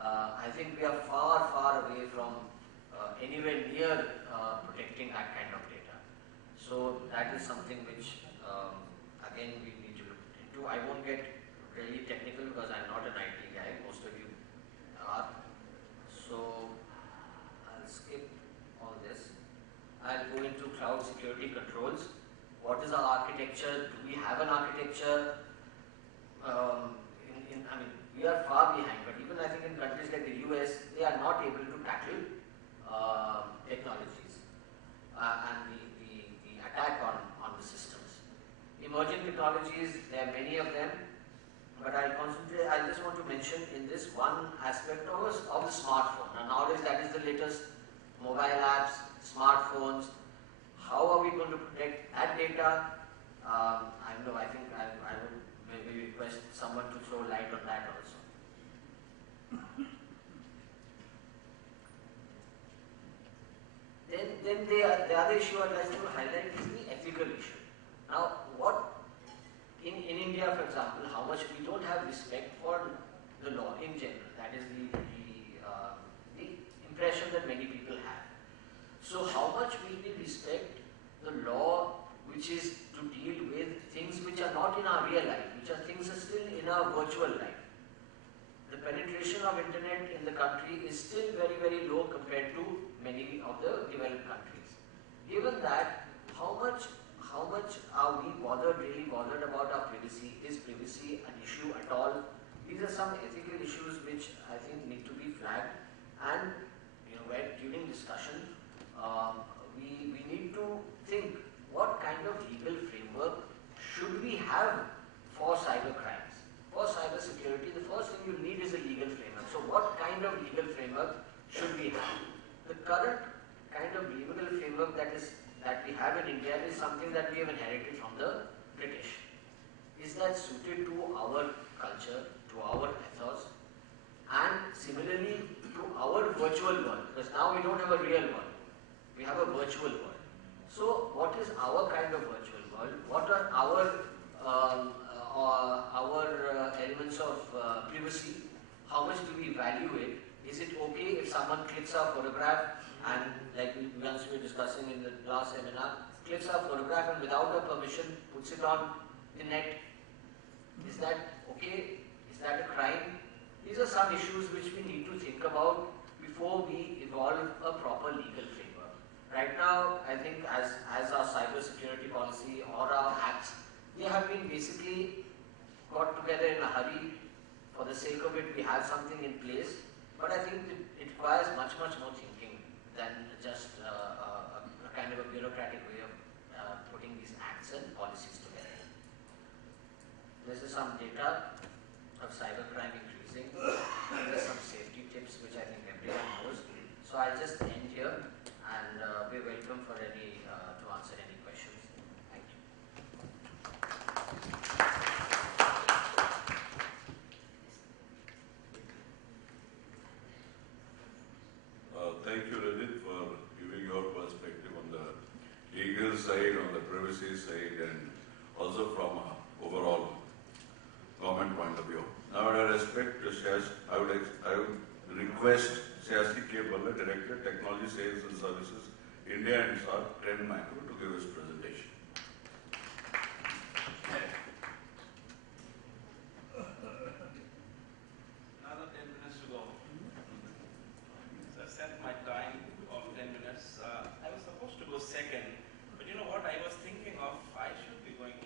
I think we are far, far away from anywhere near protecting that kind of data. So that is something which again we need to look into. I won't get really technical because I'm not an IT guy, most of you are. So I'll skip all this. I'll go into cloud security controls. What is our architecture? Do we have an architecture? I mean, we are far behind, but even I think in countries like the US, they are not able to tackle technologies and the attack on the systems. Emerging technologies, there are many of them, but I just want to mention in this one aspect of the smartphone. Now nowadays that is the latest mobile apps, smartphones. How are we going to protect that data? I don't know, I think I would maybe request someone to throw light on that also. Then the other issue I'd like to highlight is the ethical issue. Now, what in India, for example, how much we don't have respect for the law in general. That is the impression that many people have. So, how much will we respect the law which is to deal with things which are not in our real life, which are things that are still in our virtual life? The penetration of internet in the country is still very, very low compared to many of the developed countries. Given that, how much are we really bothered about our privacy? Is privacy an issue at all? These are some ethical issues which I think need to be flagged, and where during discussion we need to think what kind of legal framework should we have for cyber crimes. For cyber security, the first thing you need is a legal framework. So what kind of legal framework should we have? The current kind of legal framework that we have in India is something that we have inherited from the British. Is that suited to our culture, to our ethos, and similarly to our virtual world? Because now we don't have a real world, we have a virtual world. So what is our kind of virtual world? What are our elements of privacy? How much do we value it? Is it okay if someone clicks our photograph and, like we were discussing in the last seminar, clicks our photograph and without our permission puts it on the net? Is that okay? Is that a crime? These are some issues which we need to think about before we evolve a proper legal framework. Right now, I think as our cyber security policy or our acts, they have been basically got together in a hurry. For the sake of it, we have something in place, but I think it requires much, much more thinking than just a kind of a bureaucratic way of putting these acts and policies together. This is some data of cybercrime increasing. There's some safety tips which I think everyone knows. So I'll just end here, and we're welcome for to answer any questions. Thank you. Thank you, Retd, for giving your perspective on the legal side, on the privacy side, and also from an overall government point of view. Now, with respect to Shayshi, I would request Shayshi K. Bhalla, Director, Technology, Sales and Services, India and SAARC, Trend Macro, to give his presentation. Another 10 minutes to go. So I set my time of 10 minutes. I was supposed to go second, but you know what? I was thinking of I should be going,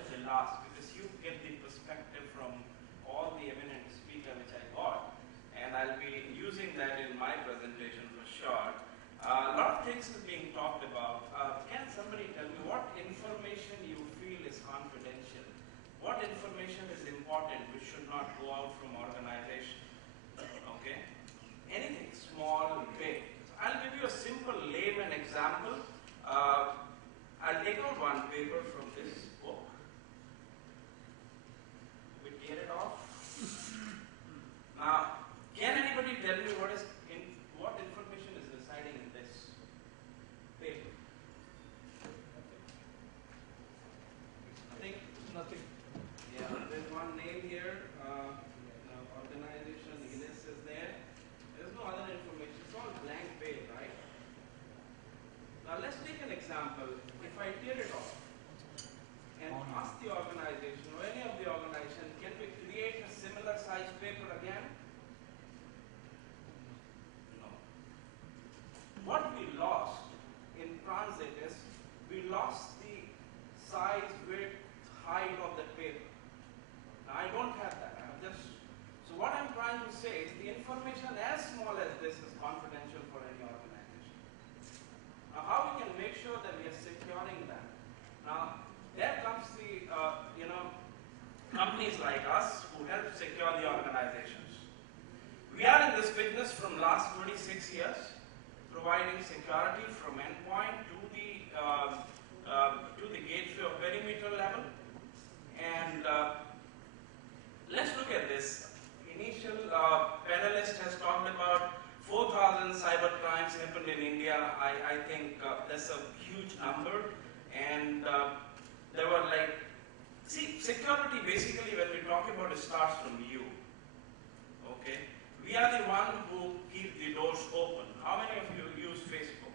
as a last, because you get the perspective from all the eminent speaker which I got, and I'll be using that in my presentation for sure. A lot of things is being talked about. Can somebody tell me what information you feel is confidential? What information is important which should not go out from organization? Okay? Anything small, big. So I'll give you a simple layman example. example. I'll take out one paper from this book. We tear it off. Now, can anybody tell me what information is residing in this paper? Nothing. Yeah, there's one name here. Organization, elets is there. There's no other information. It's all blank page, right? Now let's take an example. If I tear it off and ask the organization or any of the organization, can we create a similar size paper again? No. What we lost in transit is we lost the size, width, height of the paper. Now I don't have that. I have just. So what I'm trying to say is the information as small as this is confidential for any organization. Now how we can make sure that we are securing that? Now there comes the companies like us who help secure the organizations. We are in this business from last 26 years, providing security from endpoint to the gateway or perimeter level. And let's look at this. Initial panelist has talked about 4,000 cyber crimes happened in India. I think that's a huge number. And there were security basically when we talk about it starts from you. Okay? We are the one who keep the doors open. How many of you use Facebook?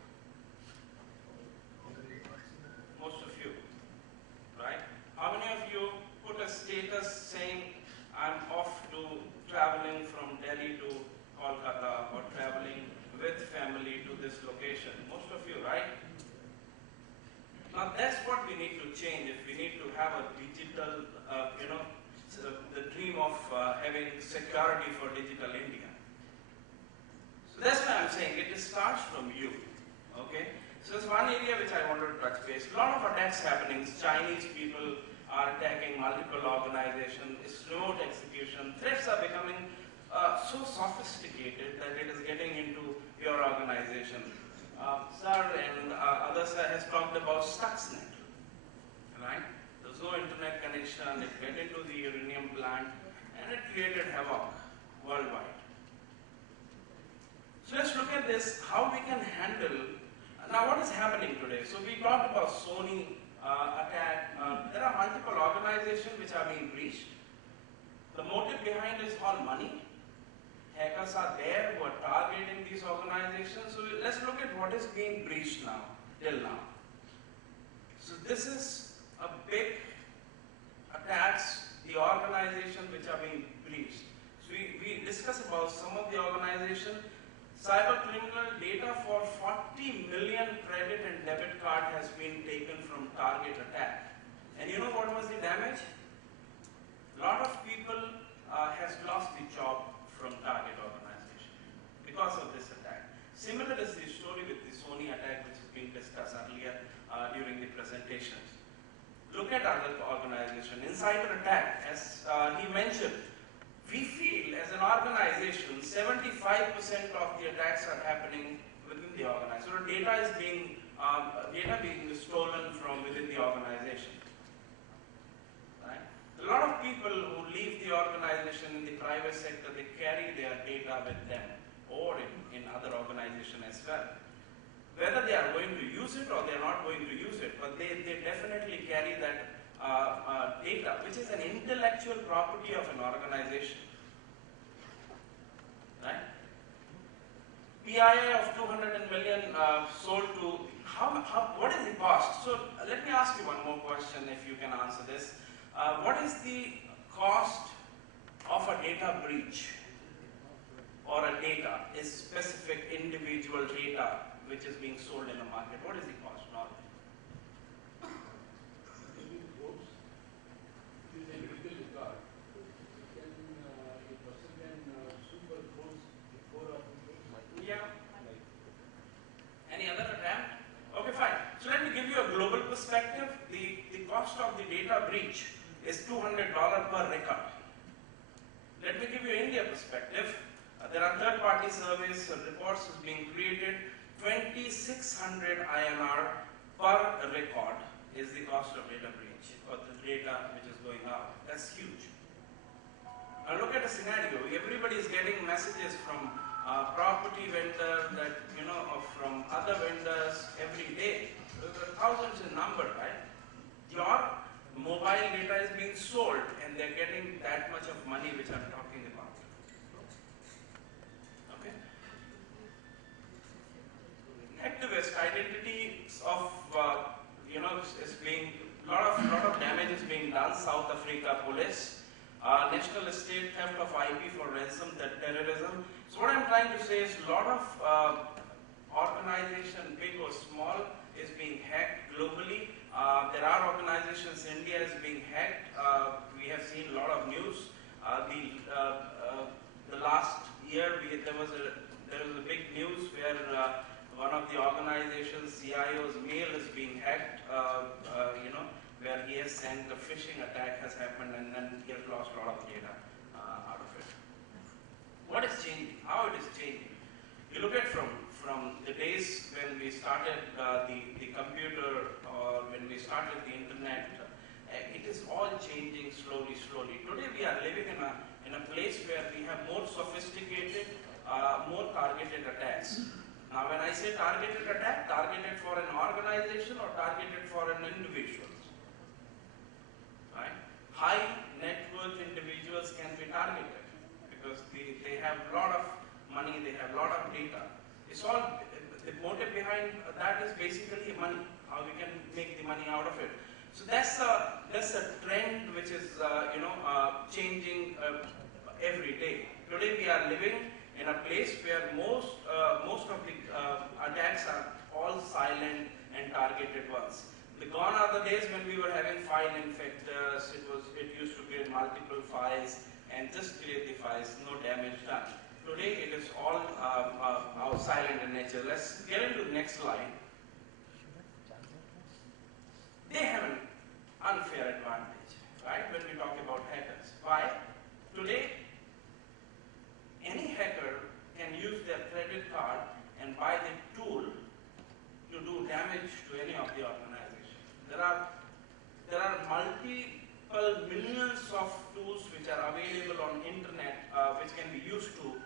Most of you, right? How many of you put a status saying, I'm off to traveling from Delhi to Kolkata or traveling with family to this location? Most of you, right? Now that's what we need to change if we need to have a digital, the dream of having security for digital India. So that's why I'm saying it starts from you, okay? So there's one area which I wanted to touch base. A lot of attacks happening. Chinese people are attacking multiple organizations. It's remote execution. Threats are becoming so sophisticated that it is getting into your organization. Sir and others has talked about Stuxnet, right? There's no internet connection. It went into the uranium plant and it created havoc worldwide. So let's look at this, how we can handle. Now what is happening today? So we talked about Sony attack. There are multiple organizations which are being breached. The motive behind is all money. Hackers are there who are targeting these organizations. So let's look at what is being breached now, till now. So this is a big attacks, the organizations which are being breached. So we discuss about some of the organizations. Cyber criminal data for 40 million credit and debit card has been taken from target attack. And you know what was the damage? A lot of people has lost the job from target organization because of this attack. Similar is the story with the Sony attack which has been discussed earlier during the presentations. Look at other organizations. Insider attack, as he mentioned, we feel as an organization 75% of the attacks are happening within the organization. So data is being stolen from within the organization. Right? A lot of people who leave the organization in the private sector, they carry their data with them or in other organizations as well. Whether they are going to use it or they are not going to use it, but they definitely carry that data, which is an intellectual property of an organization. Right? PII of 200 million sold to, what is the cost? So let me ask you one more question if you can answer this. What is the cost of a data breach or a data, a specific individual data which is being sold in the market? What is the cost normally? Yeah. Any other attempt? Okay, fine. So let me give you a global perspective. The cost of the data breach is $200 per record. Let me give you India perspective. There are third-party surveys and reports being created. 26 600 INR per record is the cost of data breach, or the data which is going out. That's huge. Now look at the scenario. Everybody is getting messages from property vendors, that or from other vendors every day. There are thousands in number, right? Your mobile data is being sold, and they're getting that much of money which I'm talking about. Okay. Activist identity of is being lot of damage is being done. South Africa police, national state theft of IP for ransom terrorism. So what I'm trying to say is a lot of organization, big or small, is being hacked globally. There are organizations, India is being hacked. We have seen a lot of news. The last year there was a big news where one of the organizations, CIO's mail is being hacked. Where he has sent a phishing attack has happened, and then he has lost a lot of data out of it. What is changing? How it is changing? You look at from the days when we started the computer, or when we started the internet, it is all changing slowly. Today we are living in a place where we have more sophisticated, more targeted attacks. Now when I say targeted attack, targeted for an organization or targeted for an individual. Right? High net worth individuals can be targeted because they have a lot of money, they have a lot of data. It's all, the motive behind that is basically money, how we can make the money out of it. So that's a trend which is changing every day. Today we are living in a place where most of the attacks are all silent and targeted ones. Gone are the days when we were having file infectors. It used to create multiple files and just create the files, no damage done. Today it is all silent in nature. Let's get into the next slide. They have an unfair advantage, right, when we talk about hackers. Why? Today, any hacker can use their credit card and buy the tool to do damage to any of the organizations. There are multiple millions of tools which are available on internet which can be used to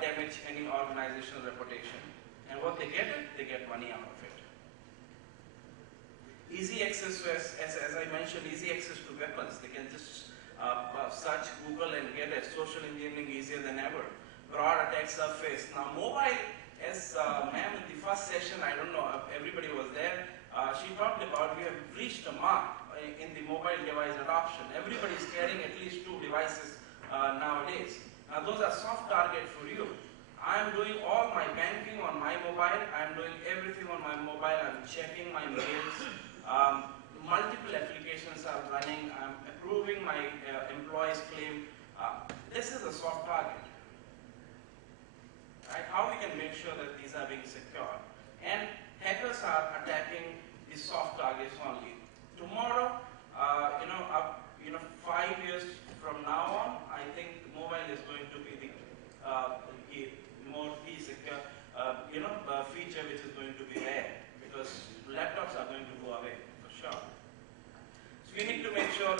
damage any organizational reputation. And what they get money out of it. Easy access to, as I mentioned, easy access to weapons. They can just search Google and get it. Social engineering easier than ever. Broad attack surface. Now mobile, as ma'am in the first session, I don't know if everybody was there, she talked about we have reached a mark in the mobile device adoption. Everybody is carrying at least 2 devices nowadays. Now those are soft target for you. I am doing all my banking on my mobile. I am doing everything on my mobile. I am checking my mails. Multiple applications are running. I am approving my employee's claim. This is a soft target. Right? How we can make sure that these are being secured. And hackers are attacking the soft targets only. Tomorrow, 5 years from now on, I think mobile is going to be the more key secure, feature which is going to be there, because laptops are going to go away for sure. So we need to make sure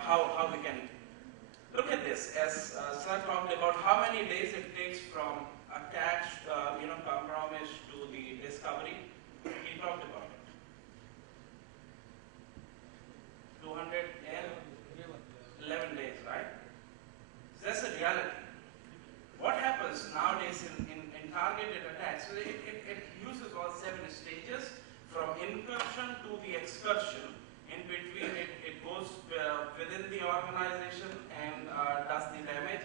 how we can look at this. As Sir talked about how many days it takes from attached, compromise to the discovery. He talked about it. 211 days, right? So that's the reality. What happens nowadays in targeted attacks? So it uses all 7 stages, from incursion to the excursion. In between, it goes within the organization and does the damage.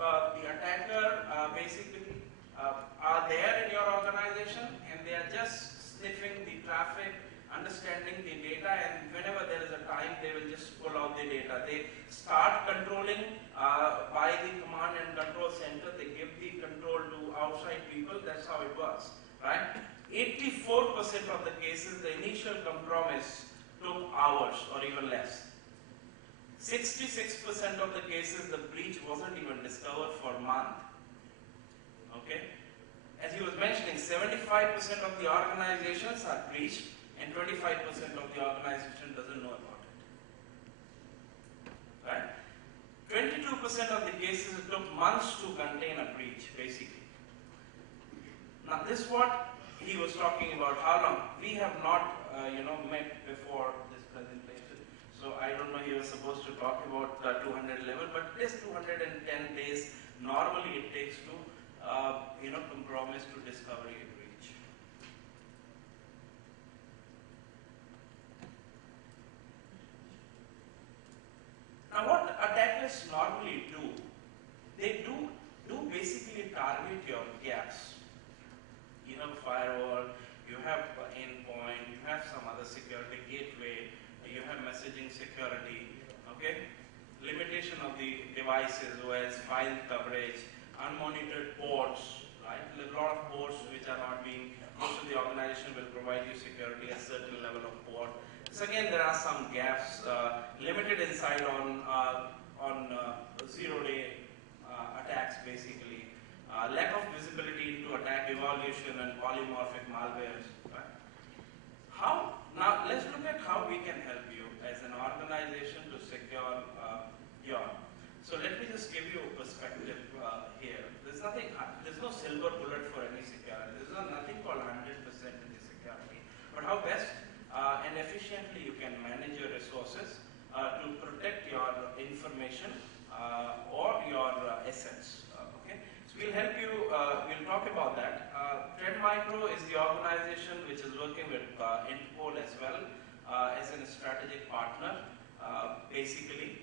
The attacker basically are there in your organization, and they are just sniffing the traffic, understanding the data, and whenever there is a time, they will just pull out the data. They start controlling by the command and control center. They give the control to outside people. That's how it works, right? 84% of the cases, the initial compromise took hours or even less. 66% of the cases, the breach wasn't even discovered for a month. Okay? as he was mentioning, 75% of the organizations are breached and 25% of the organization doesn't know about it. Right? 22% of the cases it took months to contain a breach, basically. Now this is what he was talking about, how long. We have not met before this presentation. So I don't know, he was supposed to talk about 200 level, but it is 210 days normally it takes to compromise to discovery a breach. Now what attackers normally do, they do basically target your gaps. You have a firewall, you have an endpoint, you have some other security gateway, you have messaging security, okay? Limitation of the devices, OS, file coverage, unmonitored ports, right? A lot of ports which are not being, most of the organization will provide you security at a certain level of port. So again, there are some gaps, limited insight on zero-day attacks basically, lack of visibility into attack evaluation and polymorphic malwares. Right? Now let's look at how we can help you as an organization to secure your. So let me just give you a perspective here. There's no silver bullet for any security. There's nothing called 100% in the security. But how best and efficiently you can manage your resources to protect your information or your assets. Okay, so we'll help you. We'll talk about that. Trend Micro is the organization which is working with Interpol as well as a strategic partner, basically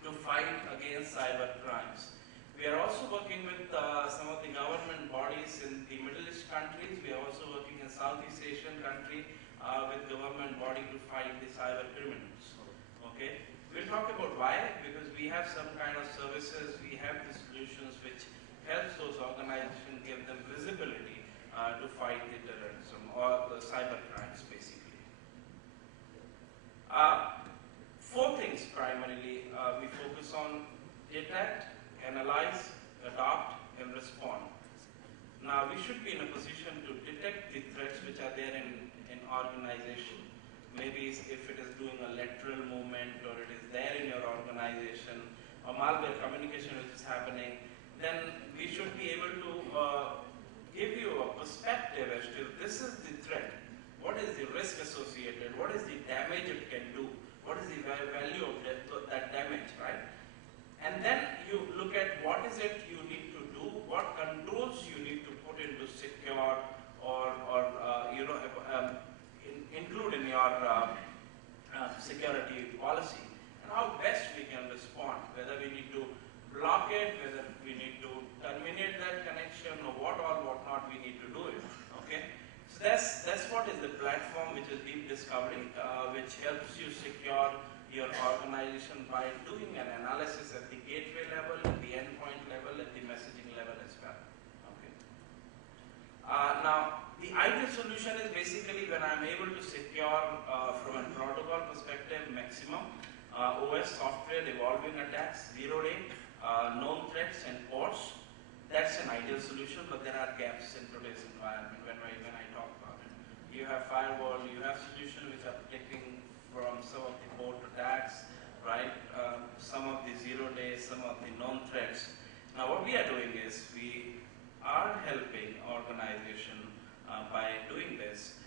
to fight against cyber crimes. We are also working with some of the government bodies in the Middle East countries. We are also working in Southeast Asian country with government body to fight the cyber criminals. Okay, we'll talk about why, because we have some kind of services, we have the solutions which helps those organizations, give them visibility to fight the terrorism or the cyber crimes basically. Four things primarily we focus on: detect, analyze, adopt, and respond. Now we should be in a position to detect the threats which are there in organization. Maybe if it is doing a lateral movement or it is there in your organization, or malware communication which is happening, then we should be able to give you a perspective as to this is the threat, what is the risk associated, what is the damage it can do, what is the value of that damage, right? And then you look at what is it you need to do, what controls you need to put into secure or include in your security policy, and how best we can respond, whether we need to block it, whether we need to terminate that connection, or what not we need to do it. Okay, so that's what is the platform which is Deep Discovery, which helps you secure your organization by doing an analysis at the gateway level, at the endpoint level, at the messaging level as well. Okay. Now, the ideal solution is basically when I'm able to secure from a protocol perspective maximum OS software evolving attacks, zero-day, known threats and ports. That's an ideal solution, but there are gaps in today's environment when I talk about it. You have firewall, you have solutions which are protecting from some of the port attacks, right? Some of the zero-day, some of the known threats. Now what we are doing is we are helping organization by doing this,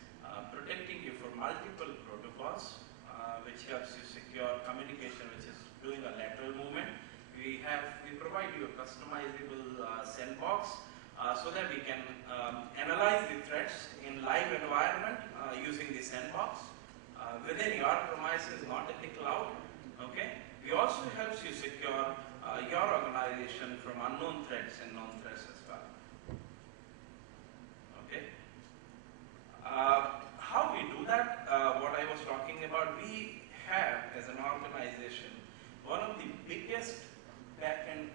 protecting you from multiple protocols, which helps you secure communication, which is doing a lateral movement. We provide you a customizable sandbox so that we can analyze the threats in live environment using the sandbox within your premises, not in the cloud. Okay. We also helps you secure your organization from unknown threats and known threats as well. Okay. How we do that? What I was talking about, we have as an organization one of the biggest backend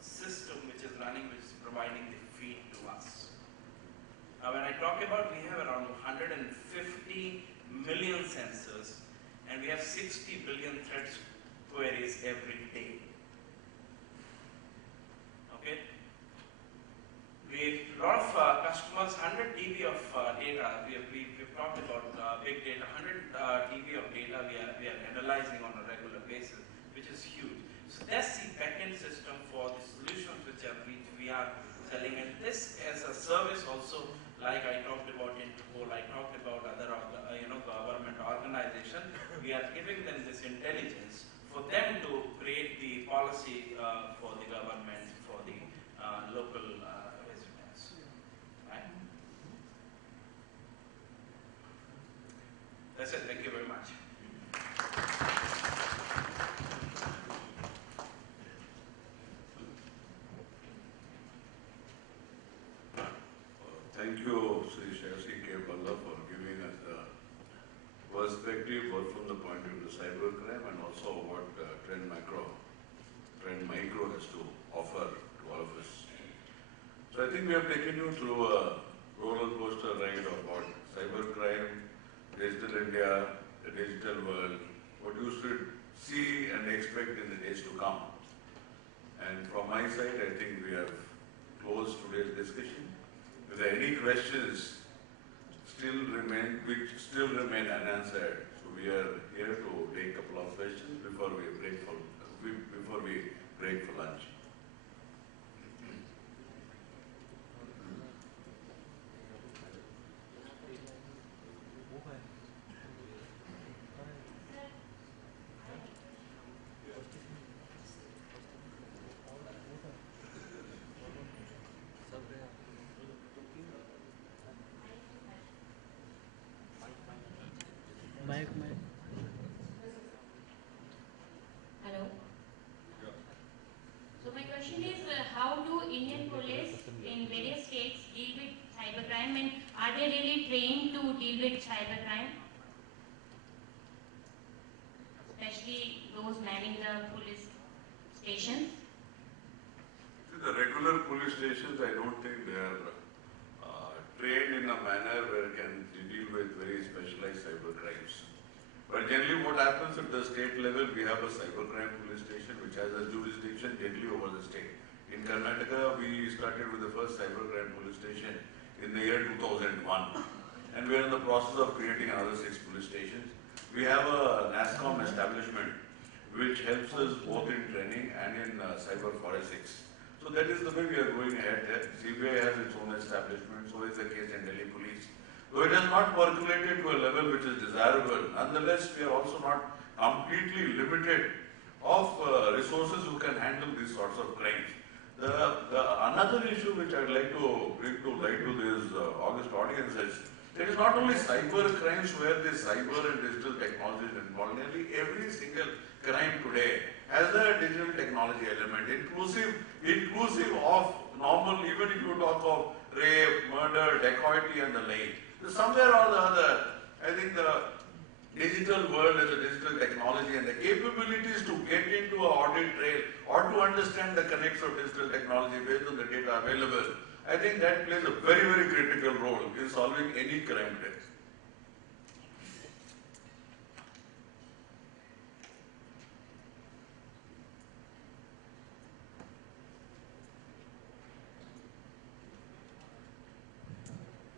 system which is running, which is providing the feed to us. Now when I talk about, we have around 150 million sensors and we have 60 billion threats queries every day. Okay? a lot of customers, 100 TB of data. We've talked about big data. 100 TB of data we are analyzing on a regular basis, which is huge. So that's the backend system for the solutions which we are selling. And this as a service also, like I talked about Interpol, I talked about other government organizations. We are giving them this intelligence for them to create the policy for the government, for the local residents. Right? That's it. Thank you very much. Thank you, Sri Shayshi Bhalla, for giving us the perspective both from the point of view of cybercrime and also what Trend Micro has to offer to all of us. So I think we have taken you through a roller coaster ride of what cybercrime, digital India, the digital world, what you should see and expect in the days to come. And from my side, I think we have closed today's discussion. If there are any questions which still remain unanswered, so we are here to take a couple of questions before we break for lunch. Hello. So my question is, how do Indian police in various states deal with cybercrime, and are they really trained to deal with cybercrime? Especially those manning the police stations. The regular police stations, I don't think they are trained in a manner where can deal with very specialized cyber crimes. But generally what happens at the state level, we have a cybercrime police station which has a jurisdiction generally over the state. In Karnataka, we started with the first cybercrime police station in the year 2001. And we are in the process of creating another 6 police stations. We have a NASCOM establishment which helps us both in training and in cyber forensics. So that is the way we are going ahead there. CBI has its own establishment, so is the case in Delhi Police. Though it has not percolated to a level which is desirable, nonetheless we are also not completely limited of resources who can handle these sorts of crimes. Another issue which I would like to bring to light to this august audience is, it is not only cyber crimes where the cyber and digital technology is involved. Nearly every single crime today has a digital technology element, inclusive of normal, even if you talk of rape, murder, dacoity and the like. So somewhere or the other, I think the digital world as a digital technology and the capabilities to get into an audit trail or to understand the connects of digital technology based on the data available, I think that plays a very, very critical role in solving any crime today.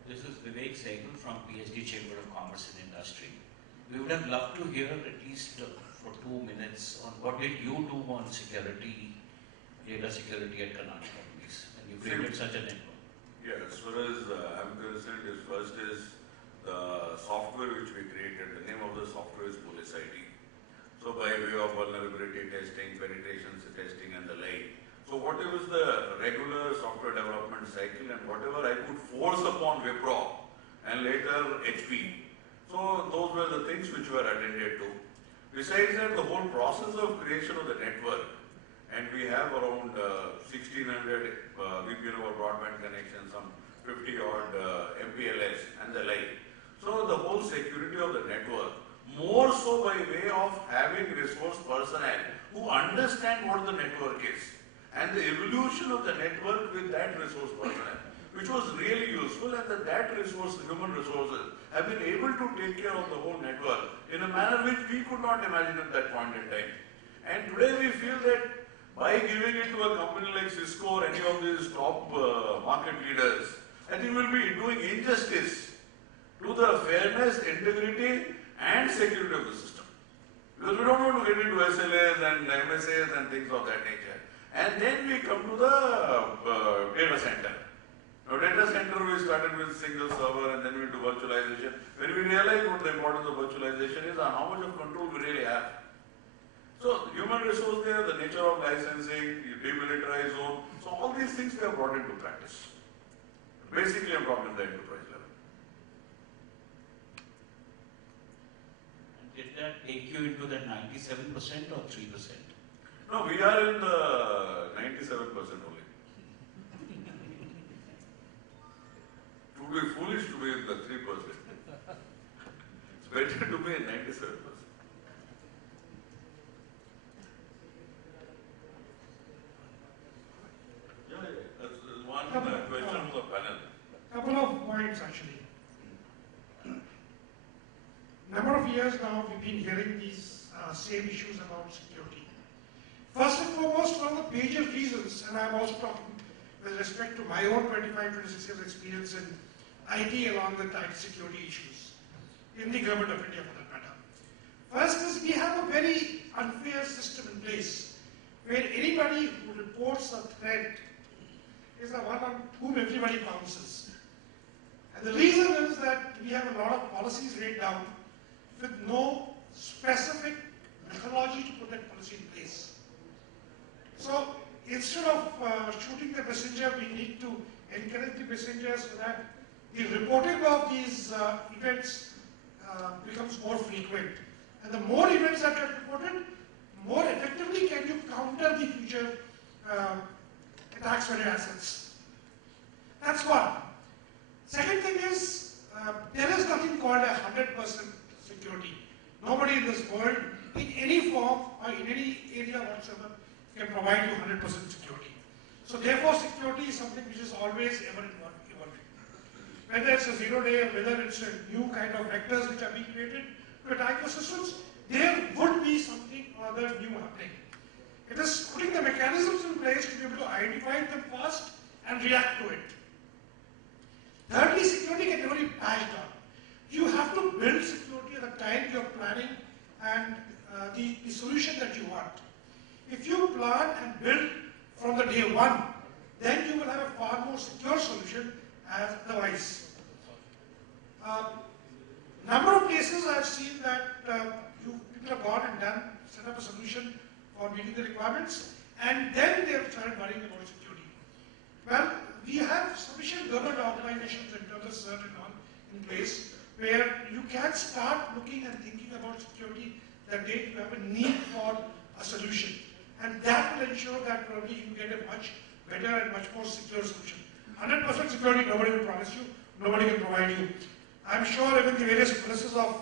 This is Vivek Sehgal from PhD Chamber of Commerce and Industry. We would have loved to hear at least for 2 minutes on what did you do on security, data security at Karnataka Police, and you created such a network. Yeah, as far as I'm concerned, first is the software which we created. The name of the software is Police ID. So by way of vulnerability testing, penetration testing and the like. So whatever is the regular software development cycle and whatever I could force upon Wipro and later HP. So those were the things which were attended to. Besides that, the whole process of creation of the network, and we have around 1600 VPN over broadband connections, some 50 odd MPLS and the like. So the whole security of the network, more so by way of having resource personnel who understand what the network is and the evolution of the network with that resource personnel, which was really useful, and that resource, human resources, have been able to take care of the whole network in a manner which we could not imagine at that point in time. And today we feel that By giving it to a company like Cisco or any of these top market leaders, I think we'll be doing injustice to the fairness, integrity and security of the system. Because we don't want to get into SLAs and MSAs and things of that nature. And then we come to the data center. Now data center we started with single server and then we do virtualization. When we realize what the importance of virtualization is and how much of control we really have. So human resource there, the nature of licensing, demilitarized zone, so all these things we have brought into practice. Basically I'm talking the enterprise level. And did that take you into that 97% or 3%? No, we are in the 97% only. It would be foolish to be in the 3%. It's better to be in 97%. That's one question of the panel. Couple of points actually. Number of years now we've been hearing these same issues about security. First and foremost, one of the major reasons, and I'm also talking with respect to my own 25-26 years experience in IT along with IT security issues in the government of India for that matter. First is we have a very unfair system in place where anybody who reports a threat is the one on whom everybody bounces. And the reason is that we have a lot of policies laid down with no specific methodology to put that policy in place. So instead of shooting the messenger, we need to encourage the messenger so that the reporting of these events becomes more frequent. And the more events that get reported, more effectively can you counter the future attacks on your assets. That's one. Second thing is, there is nothing called a 100% security. Nobody in this world, in any form or in any area whatsoever, can provide you 100% security. So therefore, security is something which is always ever evolving. Whether it's a 0 day or whether it's a new kind of vectors which are being created to attack your systems, there would be something or other new happening. It is putting the mechanisms in place to be able to identify them fast and react to it. Thirdly, security can never be patched on. You have to build security at the time you're planning and the solution that you want. If you plan and build from the day one, then you will have a far more secure solution as otherwise. Number of cases I have seen that people have gone and done, set up a solution for meeting the requirements, and then they have started worrying about security. Well, we have sufficient government organizations in terms of CERT and all in place where you can start looking and thinking about security the day you have a need for a solution. And that will ensure that probably you get a much better and much more secure solution. 100% security, nobody will promise you, nobody can provide you. I'm sure even the various policies of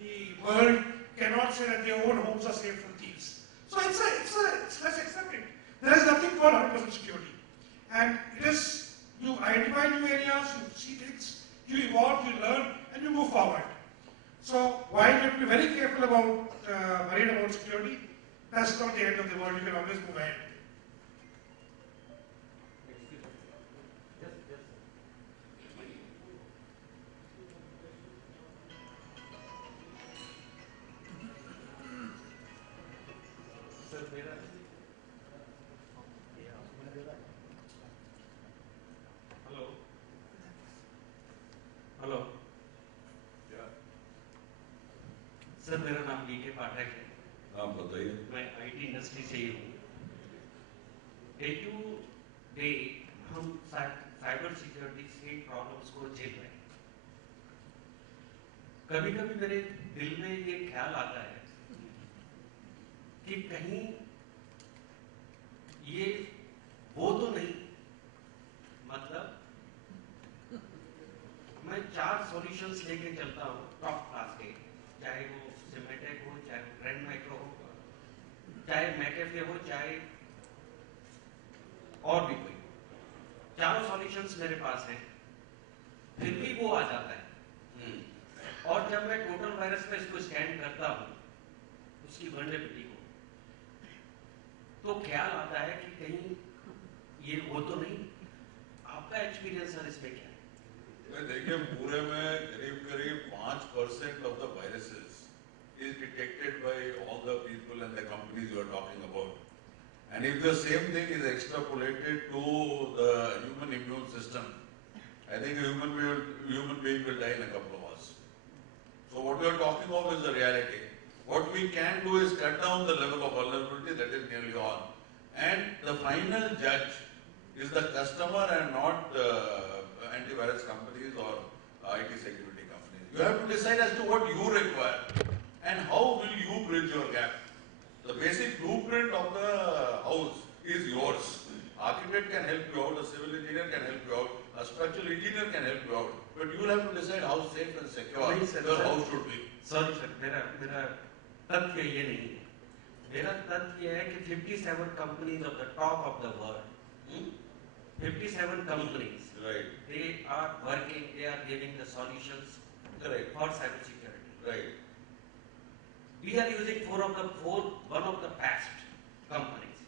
the world cannot say that their own homes are safe from thieves. So let's accept it. There is nothing called 100% security. And it is, you identify new areas, you see things, you evolve, you learn, and you move forward. So while you have to be very careful about worrying about security, that's not the end of the world. You can always move ahead. Hello sir, मेरा नाम DK पाठक है। आप बताइए। मैं IT industry से ही हूँ। Day to day हम cyber security से प्रॉब्लम्स को झेल रहे हैं। कभी-कभी मेरे दिल में ये ख्याल आता है कि कहीं ये वो तो नहीं, मतलब मैं 4 सॉल्यूशंस लेके चलता हूँ टॉप क्लास के, चाहे वो सिमेटेक हो, चाहे ट्रेंड माइक्रो हो, चाहे मैकेफे हो, चाहे और भी कोई, चारों सॉल्यूशंस मेरे पास हैं, फिर भी वो आ जाता है। और जब मैं टोटल वायरस पे इसको स्कैन करता हूँ, उसकी वल्नरेबिलिटी को, तो ख्याल आता है कि कहीं ये हो तो नहीं। आपका एक्सपीरियंस सर इसमें क्या है? देखिए पूरे में करीब 5% of the viruses is detected by all the people and the companies you are talking about. And if the same thing is extrapolated to the human immune system, I think a human being will die in a couple of hours. So what we are talking of is the reality. What we can do is cut down the level of vulnerability, that is nearly all. And the final judge is the customer and not antivirus companies or IT security companies. You have to decide as to what you require and how will you bridge your gap. The basic blueprint of the house is yours. Architect can help you out, a civil engineer can help you out, a structural engineer can help you out, but you will have to decide how safe and secure your house should be. Sorry sir, मेरा तथ्य ये नहीं है। मेरा तथ्य है कि 57 companies of the top of the world, 57 companies, right? They are working, they are giving the solutions, correct, for cyber security. Right. We are using one of the best companies.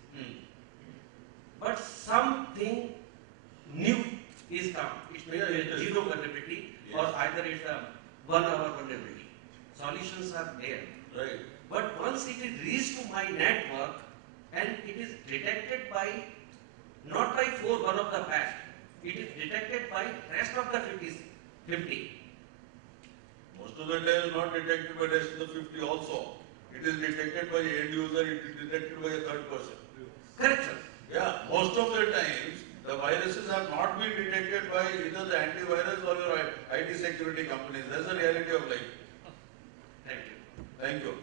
But something new is come. It may be a zero vulnerability, or either it's a 1 hour vulnerability. Solutions are there. Right. But once it is reached to my network and it is detected by, not by one of the best, it is detected by rest of the 50. Most of the time not detected by rest of the 50 also. It is detected by end user, it is detected by a third person. Correct, sir. Yeah, most of the times the viruses have not been detected by either the antivirus or your IT security companies. That's the reality of life. Thank you. Thank you.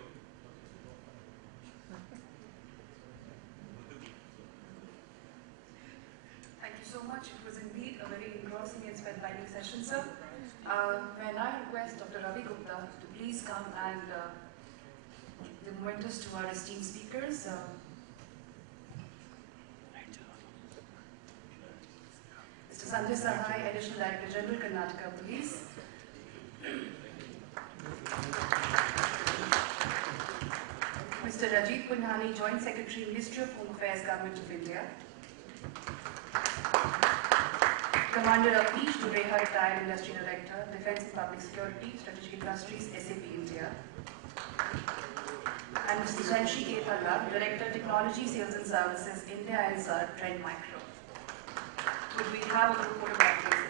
Thank you so much. It was indeed a very engrossing and spellbinding session, sir. May I request Dr. Ravi Gupta to please come and give the momentous to our esteemed speakers. Mr. Sanjay Sahai, Additional Director General, Karnataka Police. Mr. Rajit Punhani, Joint Secretary, Ministry of Home Affairs, Government of India. Commander Avanish, Dureha, Retired Industry Director, Defense and Public Security, Strategic Industries, SAP India. And Mr. Shayshi, Bhalla, Director, Technology, Sales and Services, India and SAARC, Trend Micro. Would we have a group photograph, please?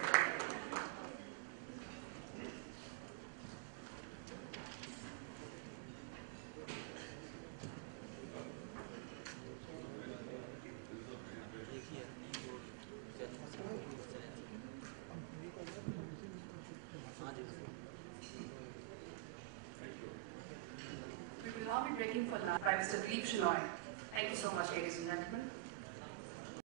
We will now be breaking for lunch by Mr. Dilip Shenoy. Thank you so much, ladies and gentlemen.